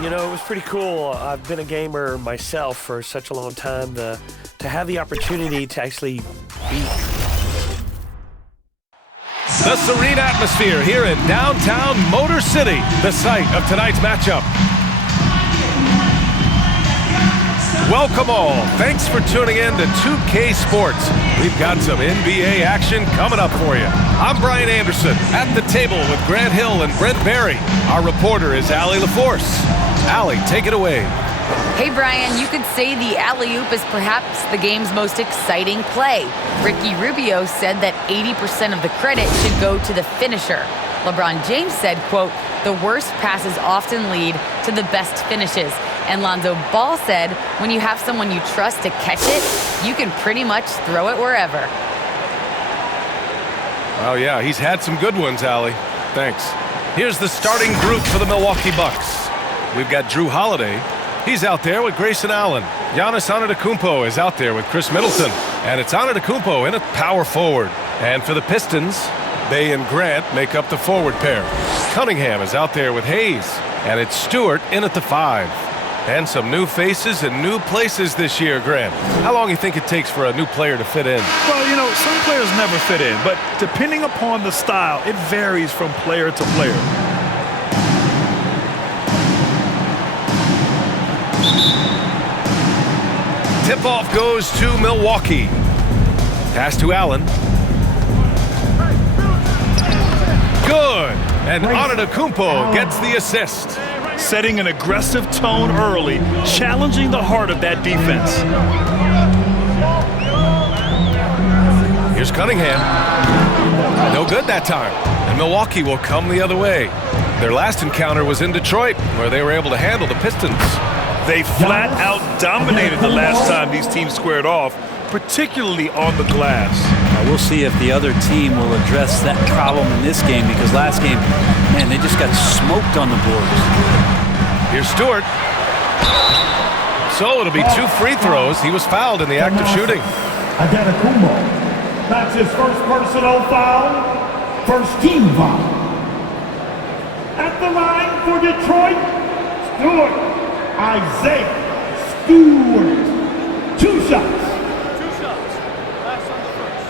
You know, it was pretty cool. I've been a gamer myself for such a long time. To have the opportunity to actually beat. The serene atmosphere here in downtown Motor City, the site of tonight's matchup. Welcome all. Thanks for tuning in to 2K Sports. We've got some NBA action coming up for you. I'm Brian Anderson at the table with Grant Hill and Brent Barry. Our reporter is Allie LaForce. Allie, take it away. Hey, Brian, you could say the alley-oop is perhaps the game's most exciting play. Ricky Rubio said that 80% of the credit should go to the finisher. LeBron James said, quote, "The worst passes often lead to the best finishes." And Lonzo Ball said, when you have someone you trust to catch it, you can pretty much throw it wherever. Oh, yeah, he's had some good ones, Allie. Thanks. Here's the starting group for the Milwaukee Bucks. We've got Drew Holiday. He's out there with Grayson Allen. Giannis Antetokounmpo is out there with Chris Middleton. And it's Antetokounmpo in at power forward. And for the Pistons, Bay and Grant make up the forward pair. Cunningham is out there with Hayes. And it's Stewart in at the 5. And some new faces and new places this year, Grant. How long do you think it takes for a new player to fit in? Well, you know, some players never fit in, but depending upon the style, it varies from player to player. Tip-off goes to Milwaukee. Pass to Allen. Good. And Antetokounmpo gets the assist. Setting an aggressive tone early, challenging the heart of that defense. Here's Cunningham. No good that time. And Milwaukee will come the other way. Their last encounter was in Detroit, where they were able to handle the Pistons. They flat out dominated the last time these teams squared off, particularly on the glass. We'll see if the other team will address that problem in this game, because last game, man, they just got smoked on the boards. Here's Stewart. So it'll be 2 free throws. He was fouled in the act of shooting. Antetokounmpo. That's his first personal foul, first team foul. At the line for Detroit, Stewart. Isaiah Stewart. 2 shots. Last on the first.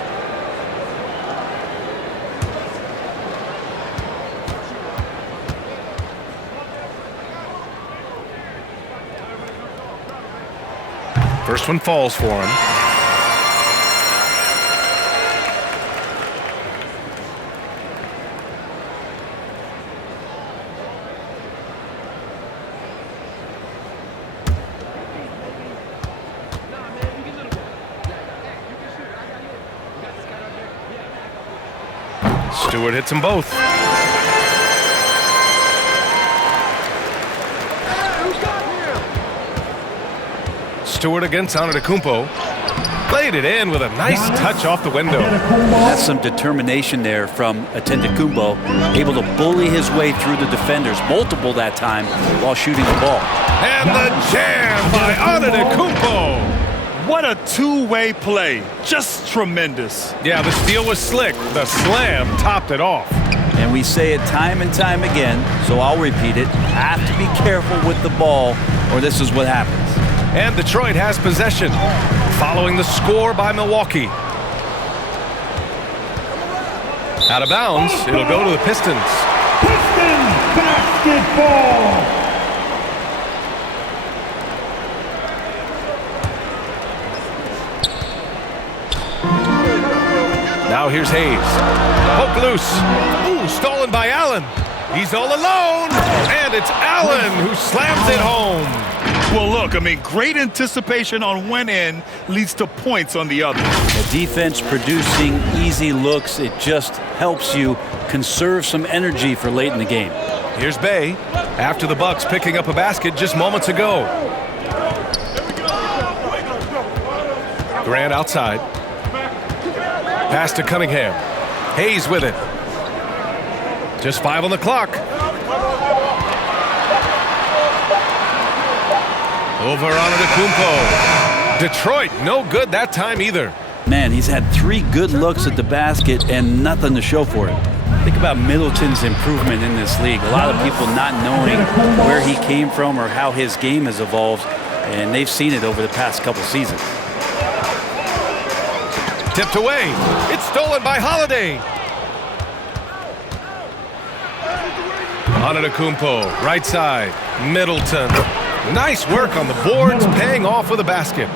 First one falls for him. Stewart hits them both. Stewart against Antetokounmpo. Played it in with a nice touch off the window. That's some determination there from Antetokounmpo, able to bully his way through the defenders, multiple that time, while shooting the ball. And the jam by Antetokounmpo. What a two-way play. Just tremendous. Yeah, the steal was slick. The slam topped it off. And we say it time and time again, so I'll repeat it. Have to be careful with the ball, or this is what happens. And Detroit has possession, following the score by Milwaukee. Out of bounds, it'll go to the Pistons. Pistons basketball. Now here's Hayes. Poke loose. Ooh, stolen by Allen. He's all alone. And it's Allen who slams it home. Well, look, I mean, great anticipation on one end leads to points on the other. The defense producing easy looks. It just helps you conserve some energy for late in the game. Here's Bay after the Bucks picking up a basket just moments ago. Grant outside. Pass to Cunningham. Hayes with it. Just 5 on the clock. Over Antetokounmpo. Detroit, no good that time either. Man, he's had 3 good looks at the basket and nothing to show for it. Think about Middleton's improvement in this league. A lot of people not knowing where he came from or how his game has evolved, and they've seen it over the past couple seasons. Tipped away. It's stolen by Holiday. Antetokounmpo, right side. Middleton. Nice work on the boards, paying off with a basket.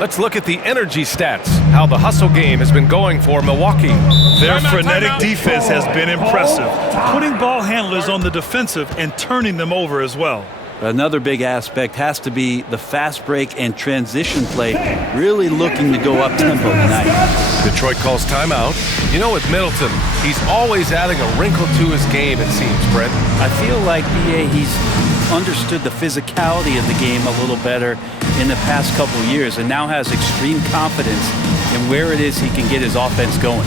Let's look at the energy stats, how the hustle game has been going for Milwaukee. Their frenetic defense has been impressive, putting ball handlers on the defensive and turning them over as well. Another big aspect has to be the fast break and transition play, really looking to go up-tempo tonight. Detroit calls timeout. You know, with Middleton, he's always adding a wrinkle to his game, it seems, Brett. I feel like, BA, he's understood the physicality of the game a little better in the past couple years and now has extreme confidence in where it is he can get his offense going.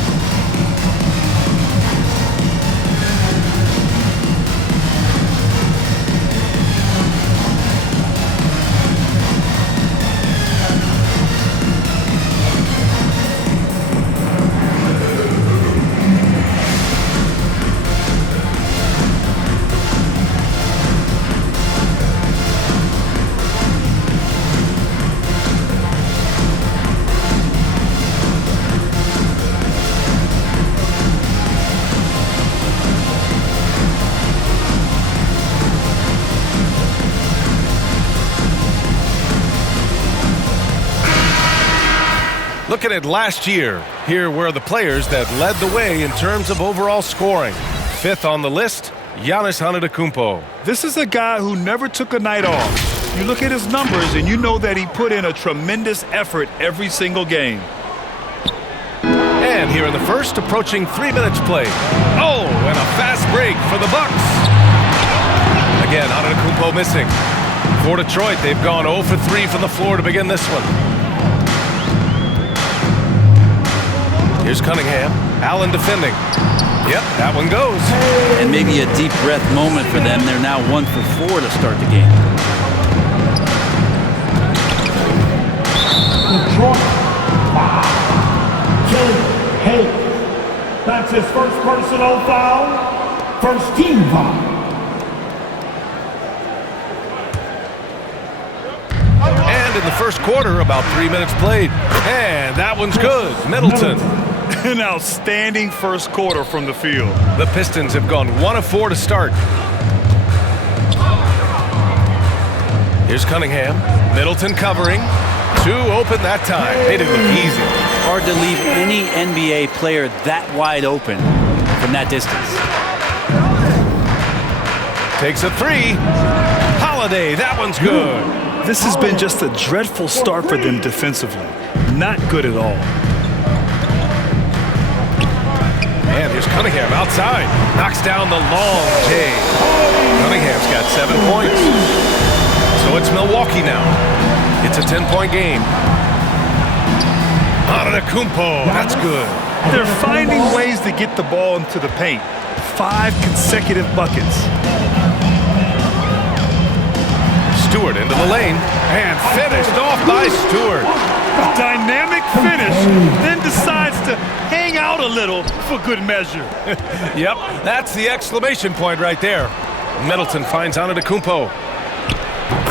Looking at last year, here were the players that led the way in terms of overall scoring. Fifth on the list, Giannis Antetokounmpo. This is a guy who never took a night off. You look at his numbers and you know that he put in a tremendous effort every single game. And here in the first, approaching 3 minutes played. Oh, and a fast break for the Bucks. Again, Antetokounmpo missing. For Detroit, they've gone 0 for 3 from the floor to begin this one. Here's Cunningham. Allen defending. Yep, that one goes. And maybe a deep breath moment for them. They're now 1 for 4 to start the game. That's his first personal foul. First team foul. And in the first quarter, about 3 minutes played. And that one's good. Middleton. An outstanding first quarter from the field. The Pistons have gone 1 of 4 to start. Here's Cunningham. Middleton covering. 2 open that time. Made it look easy. Hard to leave any NBA player that wide open from that distance. Takes a 3. Holiday, that one's good. This has been just a dreadful start for them defensively. Not good at all. And here's Cunningham outside. Knocks down the long J. Cunningham's got 7 points. So it's Milwaukee now. It's a 10-point game. Antetokounmpo, that's good. They're finding ways to get the ball into the paint. 5 consecutive buckets. Stewart into the lane. And finished off by Stewart. Dynamic finish, then decides to hang out a little for good measure. Yep, that's the exclamation point right there. Middleton finds Antetokounmpo.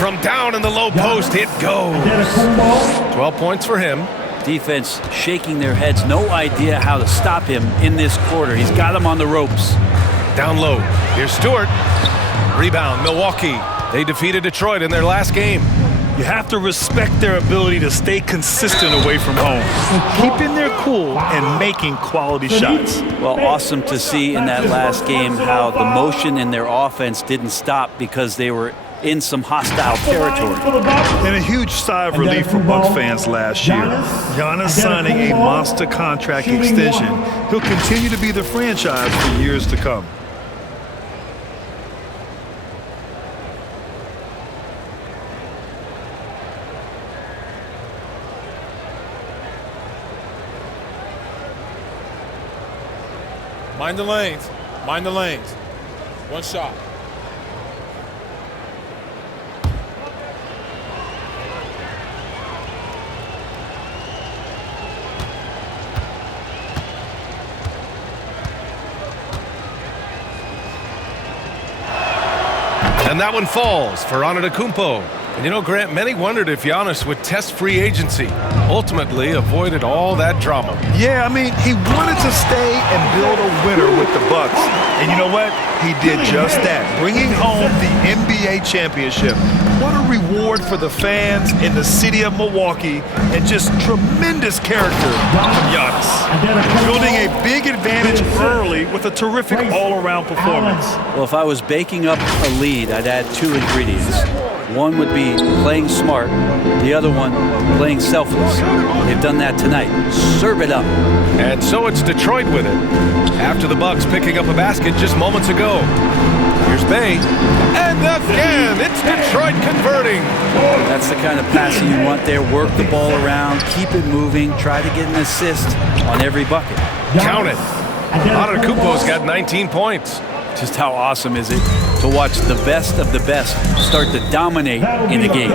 From down in the low post, it goes. 12 points for him. Defense shaking their heads, no idea how to stop him in this quarter. He's got him on the ropes. Down low, here's Stewart. Rebound, Milwaukee. They defeated Detroit in their last game. You have to respect their ability to stay consistent away from home, keeping their cool and making quality shots. Well, awesome to see in that last game how the motion in their offense didn't stop because they were in some hostile territory. And a huge sigh of relief for Bucks fans last year. Giannis signing a monster contract extension. He'll continue to be the franchise for years to come. Mind the lanes. Mind the lanes. One shot. And that one falls for Antetokounmpo. And you know, Grant, many wondered if Giannis would test free agency. Ultimately, avoided all that drama. Yeah, I mean, he wanted to stay and build a winner with the Bucks. And you know what? He did just that, bringing home the NBA championship. What a reward for the fans in the city of Milwaukee, and just tremendous character from Giannis. Building a big advantage early with a terrific all-around performance. Well, if I was baking up a lead, I'd add two ingredients. One would be playing smart, the other one playing selfless. They've done that tonight. Serve it up. And so it's Detroit with it. After the Bucks picking up a basket just moments ago. Here's Bay. And again, it's Detroit converting. That's the kind of passing you want there. Work the ball around, keep it moving, try to get an assist on every bucket. Count it. Antetokounmpo's got 19 points. Just how awesome is it to watch the best of the best start to dominate in the game.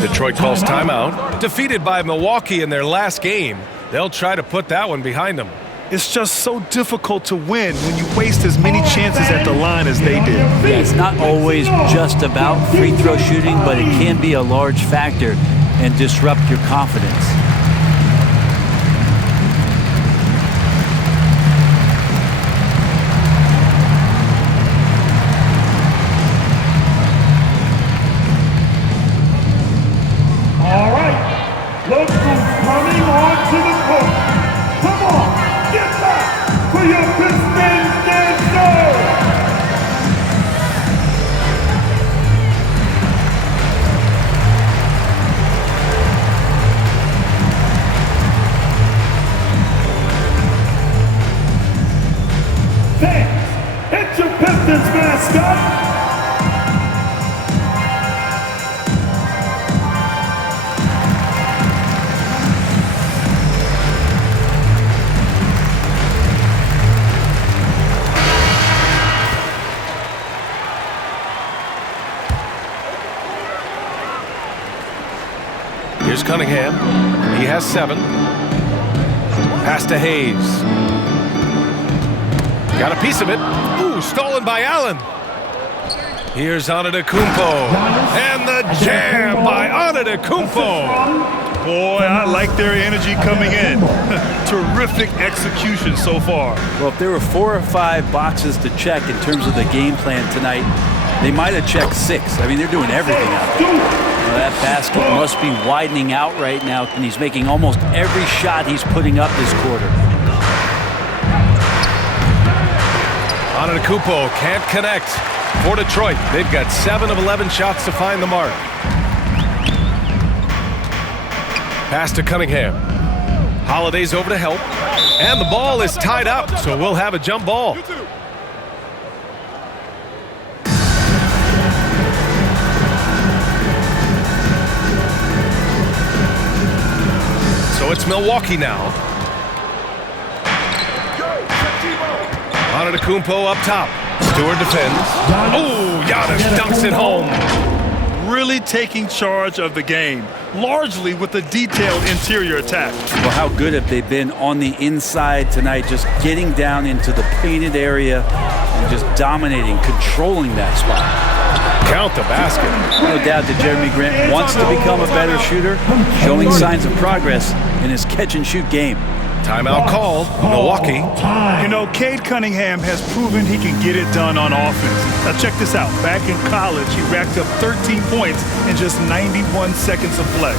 Detroit calls timeout. Defeated by Milwaukee in their last game, they'll try to put that one behind them. It's just so difficult to win when you waste as many chances at the line as they did. Yeah, it's not always just about free throw shooting, but it can be a large factor and disrupt your confidence. All right, look who's coming onto the court. Come on, get back for your Pistons dancer. Fans, it's your Pistons mascot. Here's Cunningham. He has 7. Pass to Hayes. Got a piece of it. Ooh, stolen by Allen. Here's Antetokounmpo. And the jam by Antetokounmpo. Boy, I like their energy coming in. Terrific execution so far. Well, if there were 4 or 5 boxes to check in terms of the game plan tonight, they might have checked 6. I mean, they're doing everything out there. That basket must be widening out right now, and he's making almost every shot he's putting up this quarter. Antetokounmpo can't connect. For Detroit, they've got 7 of 11 shots to find the mark. Pass to Cunningham. Holiday's over to help. And the ball is tied up, so we'll have a jump ball. So it's Milwaukee now. Antetokounmpo up top. Stewart defends. Oh, Giannis dunks it home. Really taking charge of the game, largely with a detailed interior attack. Well, how good have they been on the inside tonight, just getting down into the painted area and just dominating, controlling that spot. Count the basket. No doubt that Jeremy Grant wants to become a better shooter, showing signs of progress in his catch-and-shoot game. Timeout called. Milwaukee. You know, Cade Cunningham has proven he can get it done on offense. Now check this out. Back in college, he racked up 13 points in just 91 seconds of play.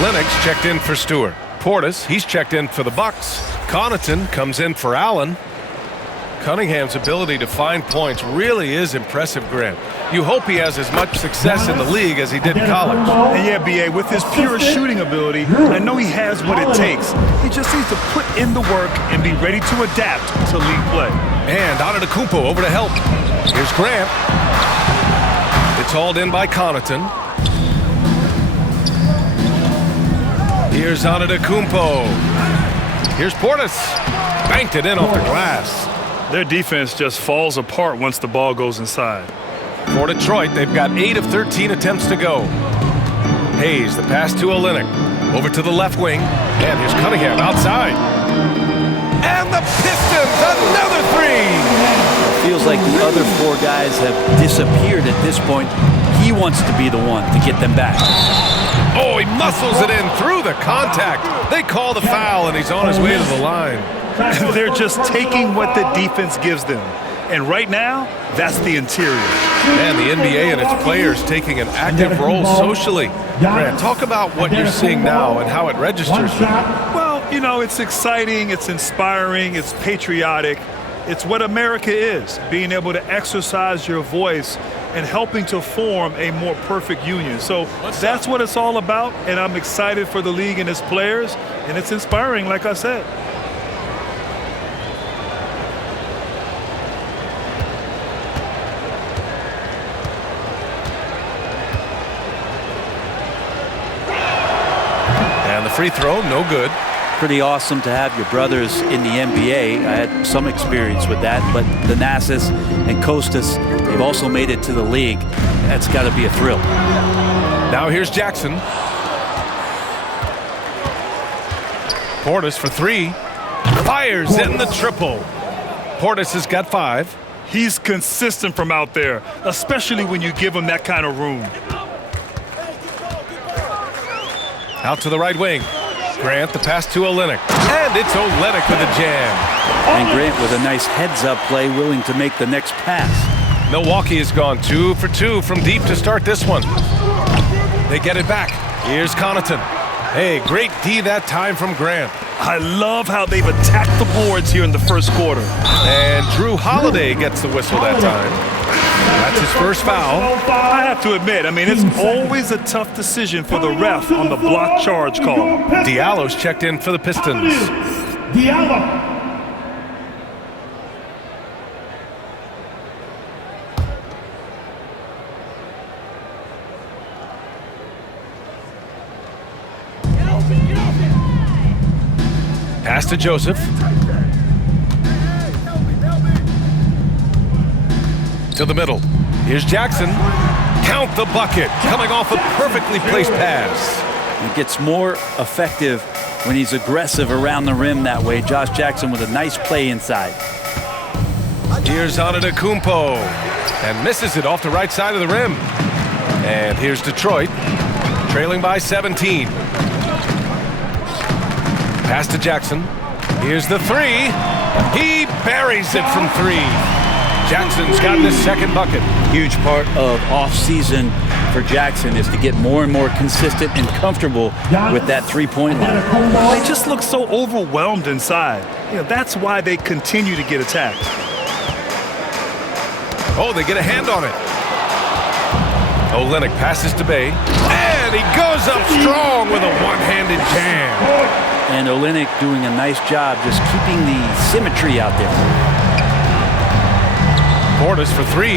Lennox checked in for Stewart. Portis. He's checked in for the Bucks. Connaughton comes in for Allen. Cunningham's ability to find points really is impressive, Grant. You hope he has as much success in the league as he did in college. And yeah, B.A., with his pure shooting ability, I know he has what it takes. He just needs to put in the work and be ready to adapt to league play. And Antetokounmpo over to help. Here's Grant. It's hauled in by Connaughton. Here's Antetokounmpo. Here's Portis. Banked it in off the glass. Their defense just falls apart once the ball goes inside. For Detroit, they've got 8 of 13 attempts to go. Hayes, the pass to Olynyk. Over to the left wing. And here's Cunningham outside. And the Pistons, another three! It feels like the other 4 guys have disappeared at this point. He wants to be the one to get them back. Oh, he muscles it in through the contact. They call the foul, and he's on his way to the line. They're just taking what the defense gives them. And right now, that's the interior. And the NBA and its players taking an active role socially. Grant, talk about what you're seeing now and how it registers. Well, you know, it's exciting, it's inspiring, it's patriotic. It's what America is, being able to exercise your voice and helping to form a more perfect union. So that's what it's all about, and I'm excited for the league and its players, and it's inspiring, like I said. And the free throw, no good. Pretty awesome to have your brothers in the NBA. I had some experience with that, but Thanasis and Kostas, they've also made it to the league. That's got to be a thrill. Now here's Jackson. Portis for 3. Fires in the triple. Portis has got 5. He's consistent from out there, especially when you give him that kind of room. Out to the right wing. Grant, the pass to Olynyk. And it's Olynyk with a jam. And Grant with a nice heads-up play, willing to make the next pass. Milwaukee has gone 2 for 2 from deep to start this one. They get it back. Here's Connaughton. Hey, great D that time from Grant. I love how they've attacked the boards here in the first quarter. And Drew Holiday gets the whistle that time. That's his first foul. I have to admit, I mean, it's always a tough decision for the ref on the block charge call. Diallo's checked in for the Pistons. Diallo. Pass to Joseph. To the middle. Here's Jackson. Count the bucket. Coming off a perfectly placed pass. He gets more effective when he's aggressive around the rim that way. Josh Jackson with a nice play inside. Here's Antetokounmpo. And misses it off the right side of the rim. And here's Detroit. Trailing by 17. Pass to Jackson. Here's the 3. He buries it from 3. Jackson's gotten his second bucket. Huge part of off-season for Jackson is to get more and more consistent and comfortable with that three-point line. They just look so overwhelmed inside. You know, that's why they continue to get attacked. Oh, they get a hand on it. Olynyk passes to Bay. And he goes up strong with a one-handed jam. And Olynyk doing a nice job just keeping the symmetry out there. Portis for 3.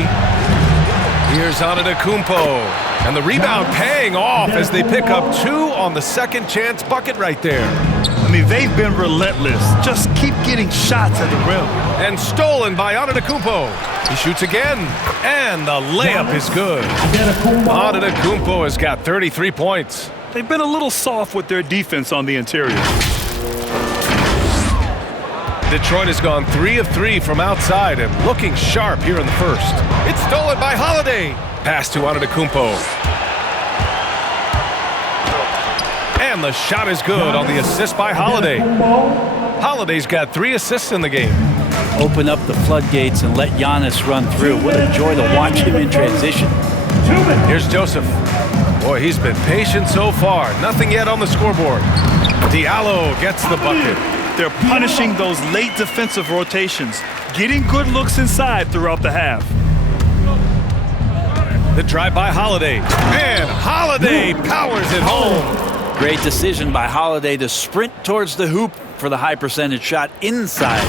Here's Antetokounmpo. And the rebound paying off as they pick up 2 on the second chance bucket right there. I mean, they've been relentless. Just keep getting shots at the rim. And stolen by Antetokounmpo. He shoots again. And the layup is good. Antetokounmpo has got 33 points. They've been a little soft with their defense on the interior. Detroit has gone 3 of 3 from outside and looking sharp here in the first. It's stolen by Holiday. Pass to Antetokounmpo. And the shot is good on the assist by Holiday. Holiday's got 3 assists in the game. Open up the floodgates and let Giannis run through. What a joy to watch him in transition. Here's Joseph. Boy, he's been patient so far. Nothing yet on the scoreboard. Diallo gets the bucket. They're punishing those late defensive rotations, getting good looks inside throughout the half. The drive by Holiday. And Holiday powers it home. Great decision by Holiday to sprint towards the hoop for the high percentage shot inside.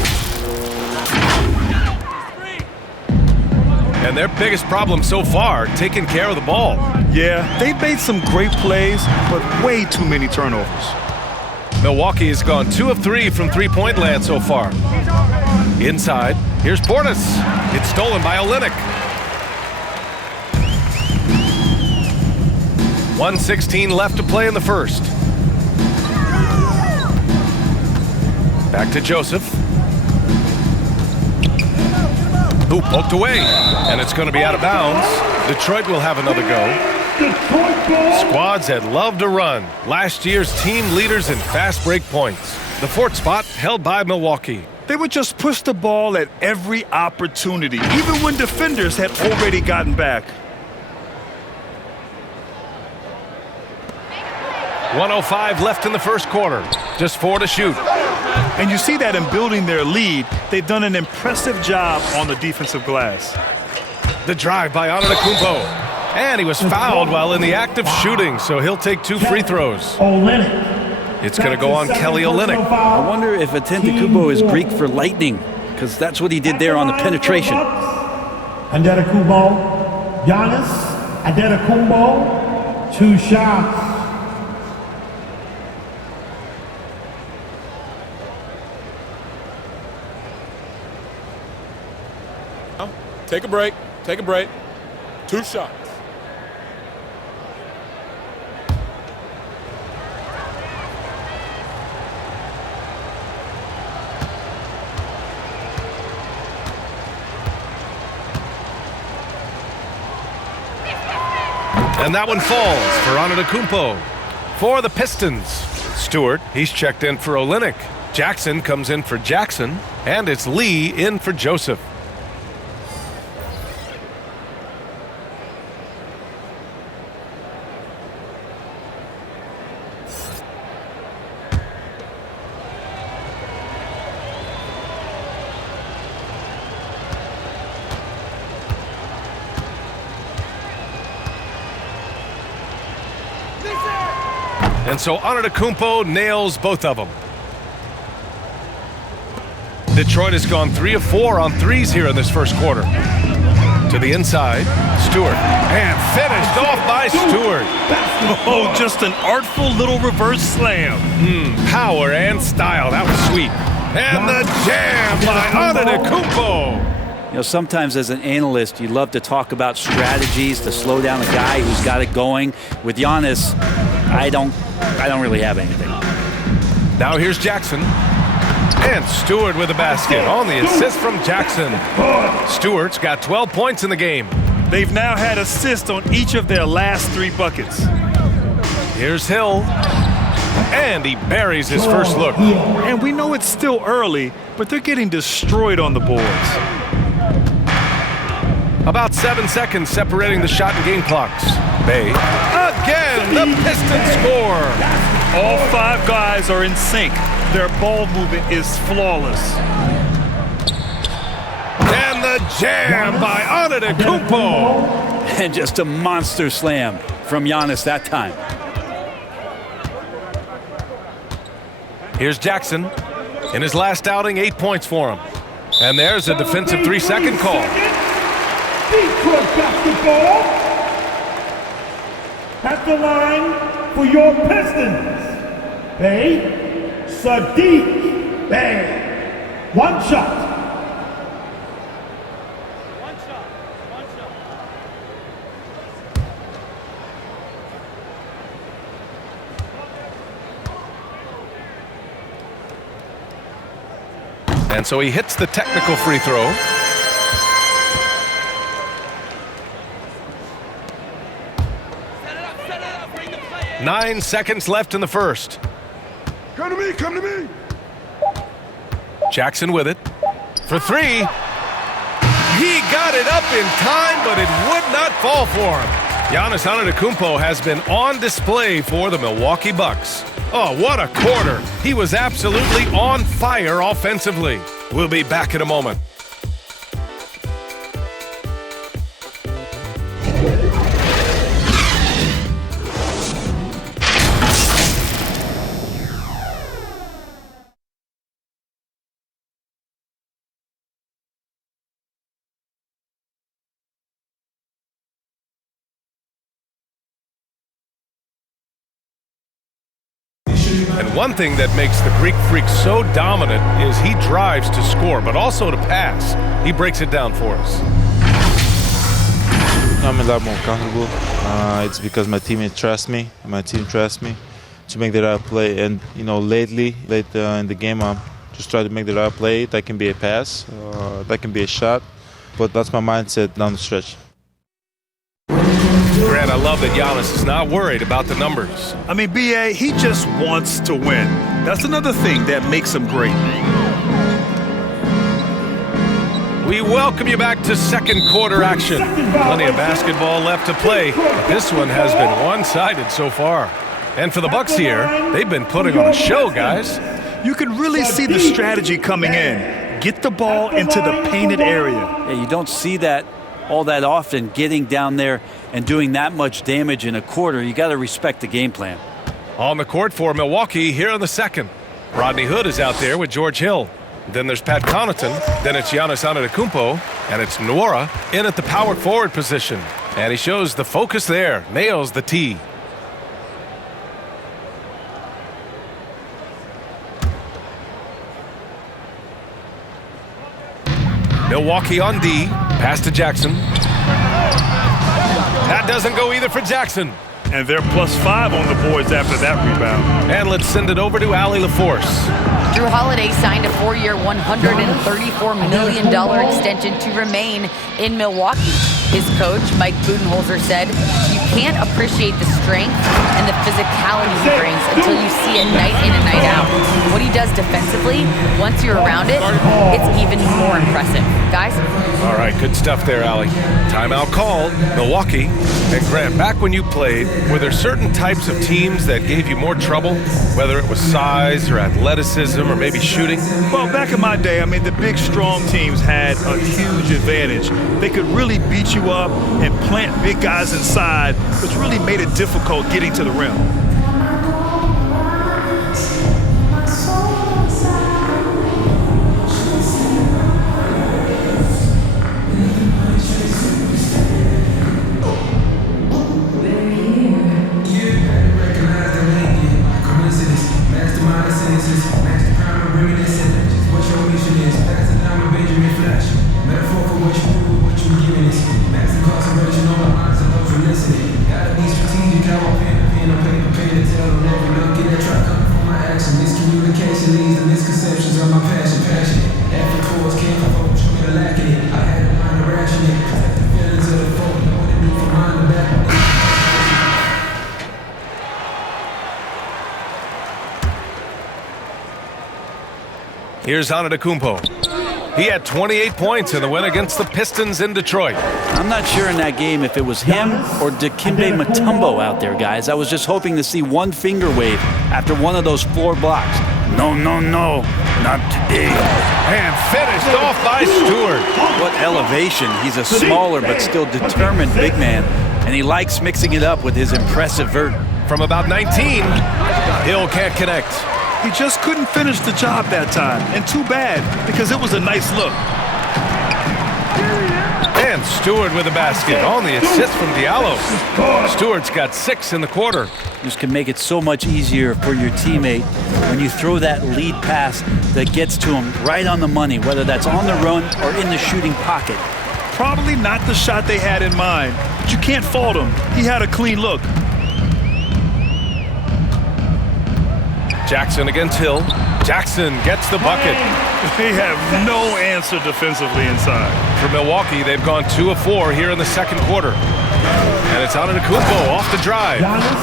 And their biggest problem so far, taking care of the ball. Yeah, they've made some great plays, but way too many turnovers. Milwaukee has gone 2 of 3 from three-point land so far. Inside, here's Portis. It's stolen by Olynyk. 1:16 left to play in the first. Back to Joseph. Who poked away, and it's going to be out of bounds. Detroit will have another go. Squads that love to run. Last year's team leaders in fast break points. The fourth spot held by Milwaukee. They would just push the ball at every opportunity, even when defenders had already gotten back. 1:05 left in the first quarter. Just 4 to shoot. And you see that in building their lead, they've done an impressive job on the defensive glass. The drive by Antetokounmpo. And he was fouled while in the act of shooting, so he'll take 2 free throws. It's going to go on Kelly Olynyk. I wonder if Antetokounmpo is Greek for lightning, because that's what he did there on the penetration. Antetokounmpo, Giannis, Antetokounmpo, 2 shots. Take a break. Take a break. 2 shots. And that one falls for Antetokounmpo. For the Pistons, Stewart, he's checked in for Olynyk. Jackson comes in for Jackson. And it's Lee in for Joseph. And so Antetokounmpo nails both of them. Detroit has gone 3 of 4 on threes here in this first quarter. To the inside, Stewart. And finished off by Stewart. Oh, just an artful little reverse slam. Power and style. That was sweet. And the jam by Antetokounmpo. You know, sometimes as an analyst, you love to talk about strategies to slow down a guy who's got it going. With Giannis, I don't really have anything. Now here's Jackson. And Stewart with a basket on the assist from Jackson. Stewart's got 12 points in the game. They've now had assists on each of their last 3 buckets. Here's Hill. And he buries his first look. And we know it's still early, but they're getting destroyed on the boards. About 7 seconds separating the shot and game clocks. Bay. Again, the Pistons score. All 5 guys are in sync. Their ball movement is flawless. And the jam by Antetokounmpo. And just a monster slam from Giannis that time. Here's Jackson. In his last outing, 8 points for him. And there's a defensive 3-second call. Detroit basketball at the line for your Pistons. Bay, Sadiq Bay. 1 shot. And so he hits the technical free throw. Set it up, bring the play in. 9 seconds left in the first. Come to me, come to me. Jackson with it. For 3. He got it up in time, but it would not fall for him. Giannis Antetokounmpo has been on display for the Milwaukee Bucks. Oh, what a quarter. He was absolutely on fire offensively. We'll be back in a moment. And one thing that makes the Greek Freak so dominant is he drives to score, but also to pass. He breaks it down for us. I'm a lot more comfortable. It's because my teammates trust me, and my team trusts me to make the right play. And, you know, late in the game, I'm just trying to make the right play. That can be a pass, that can be a shot, but that's my mindset down the stretch. Grant, I love that Giannis is not worried about the numbers. I mean, B.A., he just wants to win. That's another thing that makes him great. We welcome you back to second quarter action. Plenty of basketball left to play, but this one has been one-sided so far. And for the Bucks here, they've been putting on a show, guys. You can really see the strategy coming in. Get the ball into the painted area. Yeah, you don't see that all that often, getting down there and doing that much damage in a quarter. You got to respect the game plan. On the court for Milwaukee here in the second. Rodney Hood is out there with George Hill. Then there's Pat Connaughton. Then it's Giannis Antetokounmpo. And it's Nwora in at the power forward position. And he shows the focus there. Nails the tee. Milwaukee on D. Pass to Jackson. That doesn't go either for Jackson. And they're +5 on the boards after that rebound. And let's send it over to Allie LaForce. Drew Holiday signed a 4-year, $134 million extension to remain in Milwaukee. His coach, Mike Budenholzer, said, "You can't appreciate the strength and the physicality he brings until you see it night in and night out. What he does defensively, once you're around it, it's even more impressive." Guys? All right, good stuff there, Allie. Timeout called. Milwaukee. And Grant, back when you played, were there certain types of teams that gave you more trouble, whether it was size or athleticism or maybe shooting? Well, back in my day, I mean, the big, strong teams had a huge advantage. They could really beat you up and plant big guys inside, which really made it difficult getting to the rim. Here's Antetokounmpo. He had 28 points in the win against the Pistons in Detroit. I'm not sure in that game if it was him or Dikembe Mutombo out there, guys. I was just hoping to see one finger wave after one of those floor blocks. No, no, no, not today. And finished off by Stewart. What elevation. He's a smaller but still determined big man, and he likes mixing it up with his impressive vert. From about 19, Hill can't connect. He just couldn't finish the job that time, and too bad, because it was a nice look. And Stewart with a basket on the assist from Diallo. Stewart's got 6 in the quarter. This can make it so much easier for your teammate when you throw that lead pass that gets to him right on the money, whether that's on the run or in the shooting pocket. Probably not the shot they had in mind, but you can't fault him. He had a clean look. Jackson against Hill. Jackson gets the bucket. They have no answer defensively inside. For Milwaukee, they've gone 2 of 4 here in the second quarter. And it's Antetokounmpo off the drive.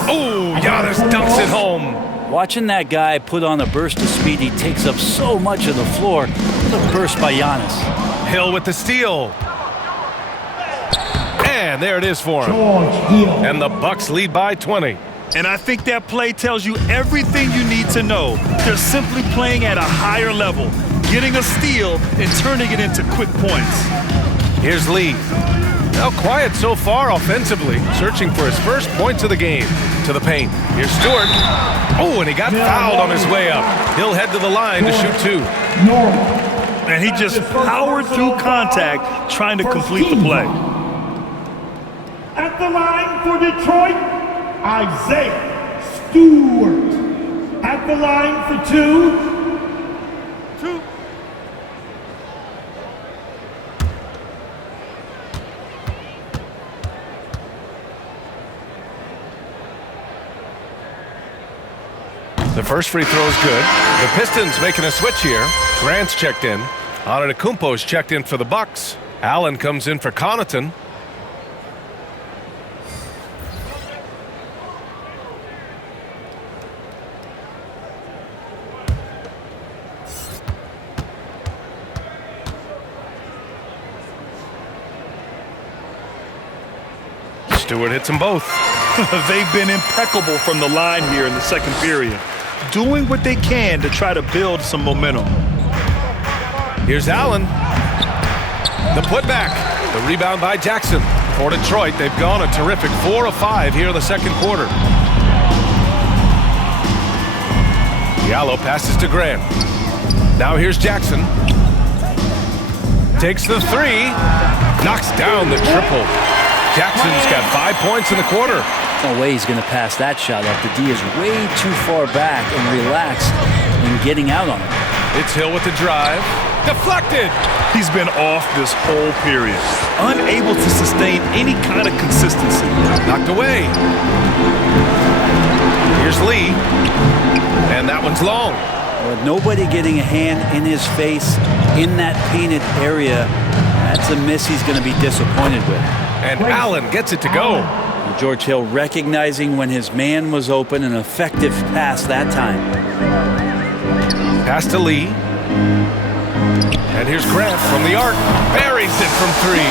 Oh, Giannis dumps it home. Watching that guy put on a burst of speed, he takes up so much of the floor. What a burst by Giannis. Hill with the steal. And there it is for him. And the Bucks lead by 20. And I think that play tells you everything you need to know. They're simply playing at a higher level, getting a steal and turning it into quick points. Here's Lee. Now quiet so far offensively, searching for his first points of the game. To the paint. Here's Stewart. Oh, and he got fouled on his way up. He'll head to the line to shoot 2. And he just powered through contact trying to complete the play. At the line for Detroit, Isaiah Stewart. At the line for 2. The first free throw is good. The Pistons making a switch here. Grant's checked in. Antetokounmpo's checked in for the Bucks. Allen comes in for Connaughton. Stewart hits them both. They've been impeccable from the line here in the second period, doing what they can to try to build some momentum. Here's Allen. The putback. The rebound by Jackson. For Detroit, they've gone a terrific 4 of 5 here in the second quarter. Diallo passes to Grant. Now here's Jackson. Takes the 3. Knocks down the triple. Jackson's got 5 points in the quarter. No way he's going to pass that shot up. The D is way too far back and relaxed in getting out on it. It's Hill with the drive. Deflected. He's been off this whole period, unable to sustain any kind of consistency. Knocked away. Here's Lee. And that one's long. With nobody getting a hand in his face in that painted area, that's a miss he's going to be disappointed with. And Allen gets it to go. George Hill recognizing when his man was open, an effective pass that time. Pass to Lee. And here's Grant from the arc. Buries it from 3.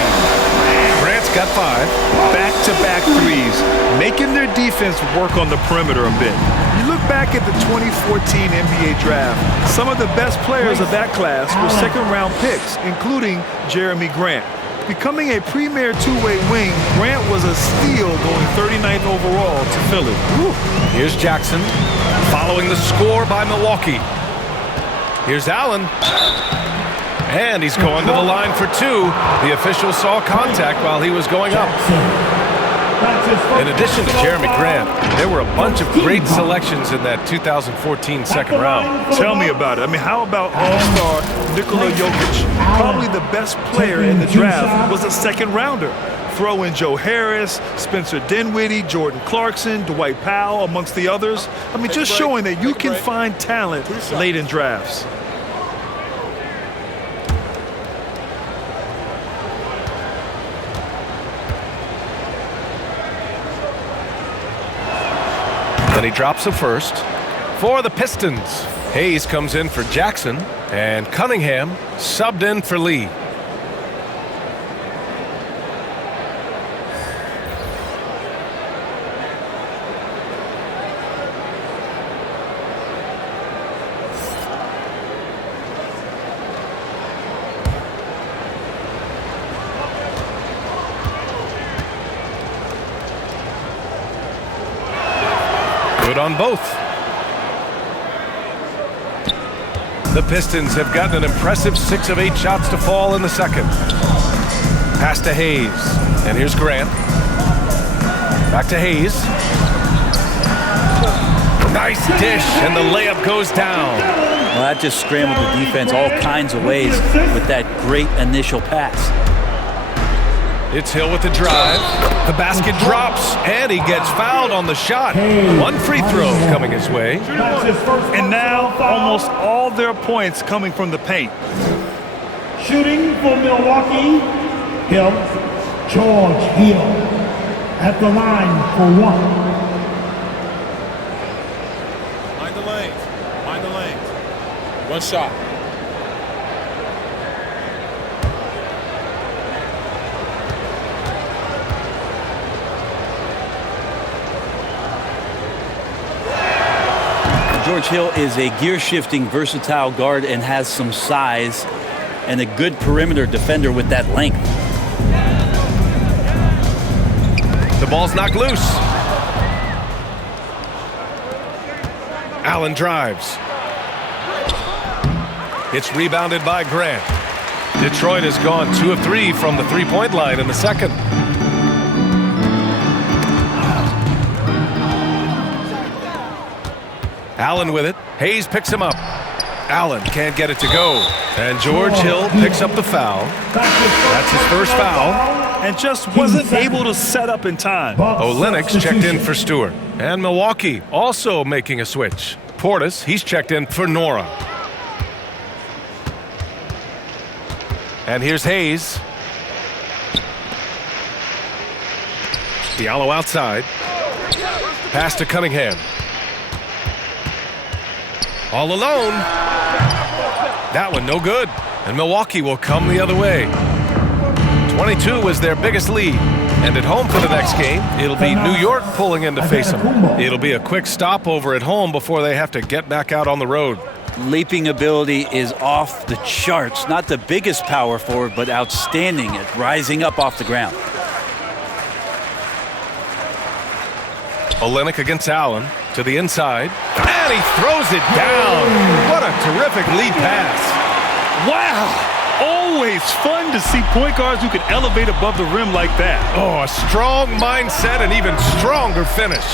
Grant's got 5. Back-to-back threes, making their defense work on the perimeter a bit. You look back at the 2014 NBA draft, some of the best players of that class were second-round picks, including Jeremy Grant. Becoming a premier two-way wing, Grant was a steal going 39th overall to Philly. Woo. Here's Jackson, following the score by Milwaukee. Here's Allen. And he's going to the line for 2. The official saw contact while he was going up. In addition to Jeremy Grant, there were a bunch of great selections in that 2014 second round. Tell me about it. I mean, how about all-star Nikola Jokic? Probably the best player in the draft was a second-rounder. Throw in Joe Harris, Spencer Dinwiddie, Jordan Clarkson, Dwight Powell, amongst the others. I mean, just showing that you can find talent late in drafts. Then he drops the first for the Pistons. Hayes comes in for Jackson, and Cunningham subbed in for Lee. Good on both. The Pistons have gotten an impressive 6 of 8 shots to fall in the second. Pass to Hayes. And here's Grant. Back to Hayes. Nice dish, and the layup goes down. Well, that just scrambled the defense all kinds of ways with that great initial pass. It's Hill with the drive. The basket drops, and he gets fouled on the shot. 1 free throw coming his way. And now, almost all their points coming from the paint. Shooting for Milwaukee, Hill, George Hill. At the line for 1. Mind the lanes. Mind the lanes. 1 shot. George Hill is a gear-shifting, versatile guard and has some size and a good perimeter defender with that length. The ball's knocked loose. Allen drives. It's rebounded by Grant. Detroit has gone 2 of 3 from the three-point line in the second. Allen with it. Hayes picks him up. Allen can't get it to go. And George Hill picks up the foul. That's his first foul. And just wasn't able to set up in time. Olynyk's checked in for Stewart. And Milwaukee also making a switch. Portis, he's checked in for Nora. And here's Hayes. Diallo outside. Pass to Cunningham. All alone. That one no good. And Milwaukee will come the other way. 22 was their biggest lead. And at home for the next game, it'll be New York pulling in to face them. It'll be a quick stopover at home before they have to get back out on the road. Leaping ability is off the charts. Not the biggest power forward, but outstanding at rising up off the ground. Olynyk against Allen to the inside. And he throws it down. What a terrific lead pass. Wow! Always fun to see point guards who can elevate above the rim like that. Oh, a strong mindset and even stronger finish.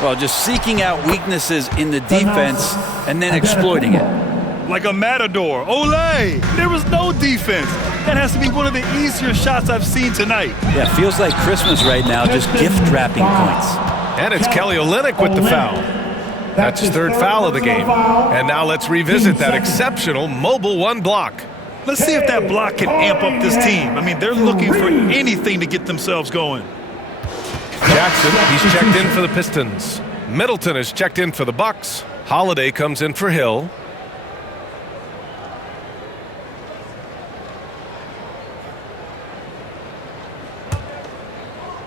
Well, just seeking out weaknesses in the defense and then exploiting it. Like a matador. Olay! There was no defense. That has to be one of the easier shots I've seen tonight. Yeah, feels like Christmas right now, just gift-wrapping points. And it's Kelly Olynyk with the foul. That's his third foul of the game. And now let's revisit that exceptional mobile one block. Let's see if that block can amp up this team. I mean, they're looking for anything to get themselves going. Jackson, he's checked in for the Pistons. Middleton is checked in for the Bucks. Holiday comes in for Hill.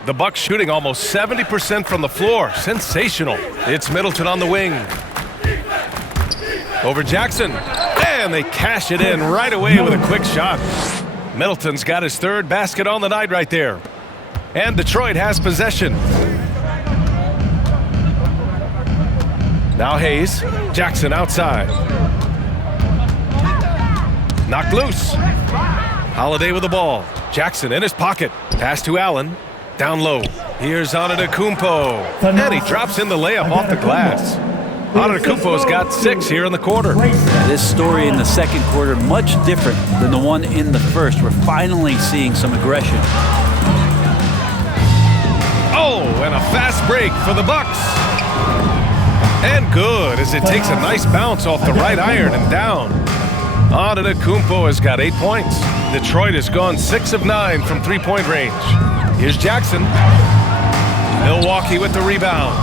The Bucks shooting almost 70% from the floor. Sensational. It's Middleton on the wing. Over Jackson. And they cash it in right away with a quick shot. Middleton's got his third basket on the night right there. And Detroit has possession. Now Hayes. Jackson outside. Knocked loose. Holiday with the ball. Jackson in his pocket. Pass to Allen. Down low. Here's Antetokounmpo. And he drops in the layup off the glass. Antetokounmpo's got 6 here in the quarter. This story in the second quarter much different than the one in the first. We're finally seeing some aggression. Oh, and a fast break for the Bucks. And good as it takes a nice bounce off the right iron and down. Antetokounmpo has got 8 points. Detroit has gone 6 of 9 from three-point range. Here's Jackson. Milwaukee with the rebound.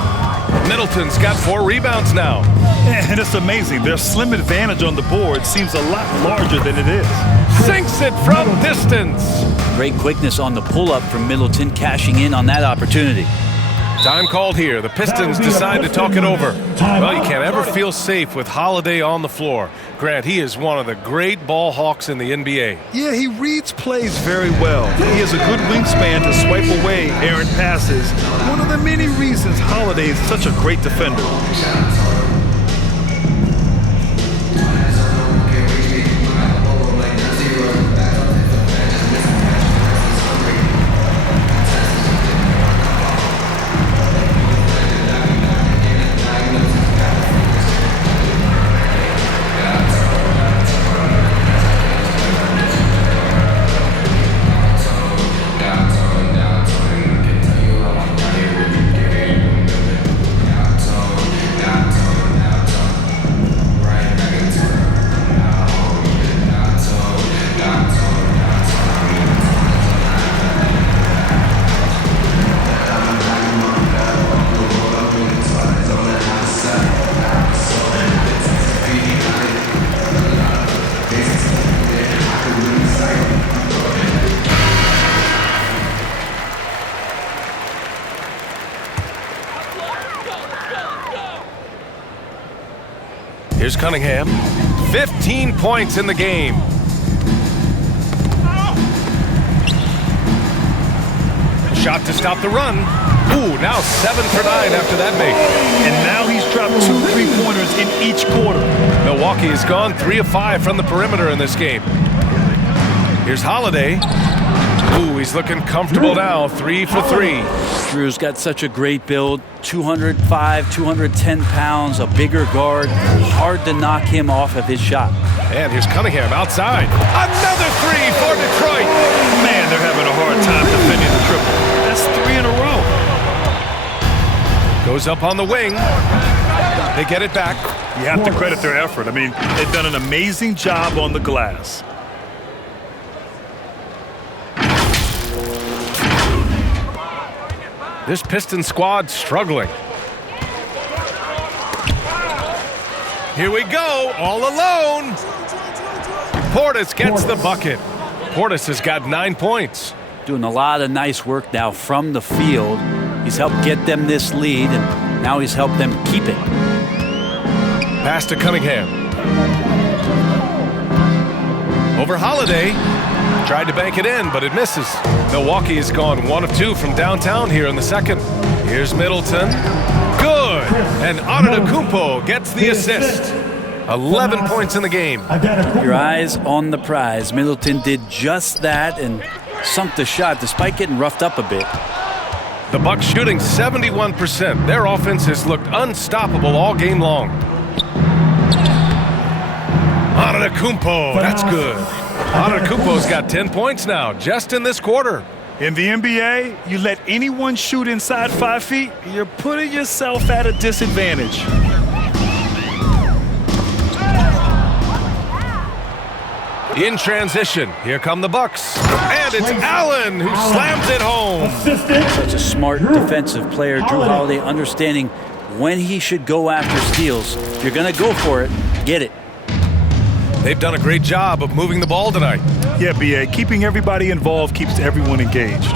Middleton's got 4 rebounds now. And it's amazing. Their slim advantage on the board seems a lot larger than it is. Sinks it from distance. Great quickness on the pull-up from Middleton, cashing in on that opportunity. Time called here. The Pistons decide to talk it over. Well, you can't ever feel safe with Holiday on the floor. Grant, he is one of the great ball hawks in the NBA. Yeah, he reads plays very well. He has a good wingspan to swipe away errant passes. One of the many reasons Holiday is such a great defender. Here's Cunningham. 15 points in the game. Shot to stop the run. Ooh, now 7 for 9 after that make. And now he's dropped 2 3-pointers in each quarter. Milwaukee has gone 3 of 5 from the perimeter in this game. Here's Holiday. Ooh, he's looking comfortable now. 3 for 3. Drew's got such a great build. 205, 210 pounds, a bigger guard. Hard to knock him off of his shot. And here's Cunningham outside. Another 3 for Detroit. Man, they're having a hard time defending the triple. That's 3 in a row. Goes up on the wing. They get it back. You have to credit their effort. I mean, they've done an amazing job on the glass. This Pistons squad struggling. Here we go, all alone. Portis gets the bucket. Portis has got 9 points. Doing a lot of nice work now from the field. He's helped get them this lead, and now he's helped them keep it. Pass to Cunningham. Over Holiday. Tried to bank it in, but it misses. Milwaukee has gone 1 of 2 from downtown here in the second. Here's Middleton. Good. And Antetokounmpo gets the assist. 11 points in the game. Your eyes on the prize. Middleton did just that and sunk the shot despite getting roughed up a bit. The Bucks shooting 71%. Their offense has looked unstoppable all game long. Antetokounmpo, that's good. Antetokounmpo's got 10 points now, just in this quarter. In the NBA, you let anyone shoot inside 5 feet, you're putting yourself at a disadvantage. In transition, here come the Bucks. And it's Allen who slams it home. Such a smart defensive player. Drew Holiday understanding when he should go after steals. If you're going to go for it, get it. They've done a great job of moving the ball tonight. Yeah, B.A., keeping everybody involved keeps everyone engaged.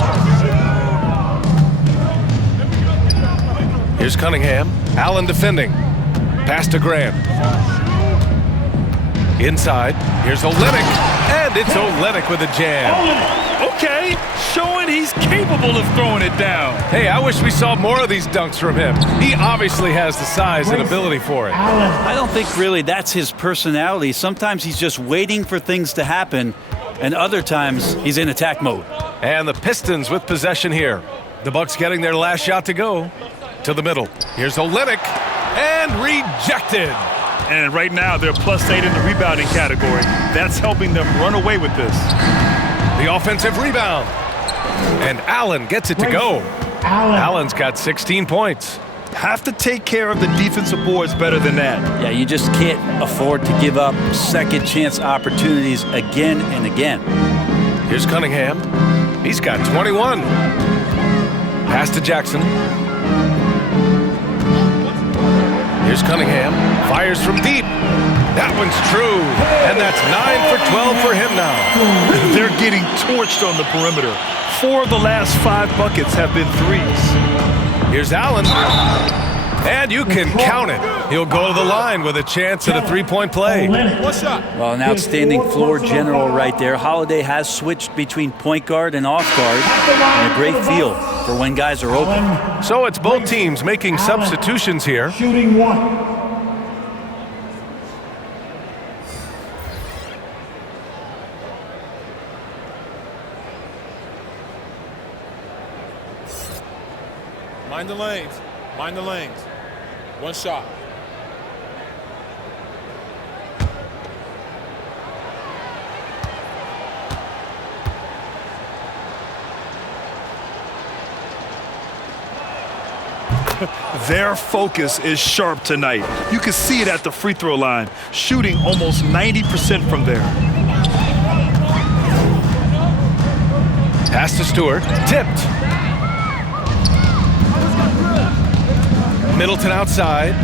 Here's Cunningham. Allen defending. Pass to Grant. Inside. Here's Olynyk. And it's Olynyk with a jam. Okay, showing he's capable of throwing it down. Hey, I wish we saw more of these dunks from him. He obviously has the size and ability for it. I don't think really that's his personality. Sometimes he's just waiting for things to happen, and other times he's in attack mode. And the Pistons with possession here. The Bucks getting their last shot to go. To the middle. Here's Olynyk. And rejected. And right now they're +8 in the rebounding category. That's helping them run away with this. The offensive rebound. And Allen gets it to go. Allen's got 16 points. Have to take care of the defensive boards better than that. Yeah, you just can't afford to give up second chance opportunities again and again. Here's Cunningham. He's got 21. Pass to Jackson. Here's Cunningham. Fires from deep. That one's true. And that's 9 for 12 for him now. They're getting torched on the perimeter. 4 of the last 5 buckets have been threes. Here's Allen. And you can count it. He'll go to the line with a chance at a 3-point play. Well, an outstanding floor general right there. Holiday has switched between point guard and off guard, and a great feel for when guys are open. So it's both teams making substitutions here. Shooting 1. Mind the lanes. Mind the lanes. One shot. Their focus is sharp tonight. You can see it at the free throw line, shooting almost 90% from there. Pass to Stewart. Tipped. Middleton outside.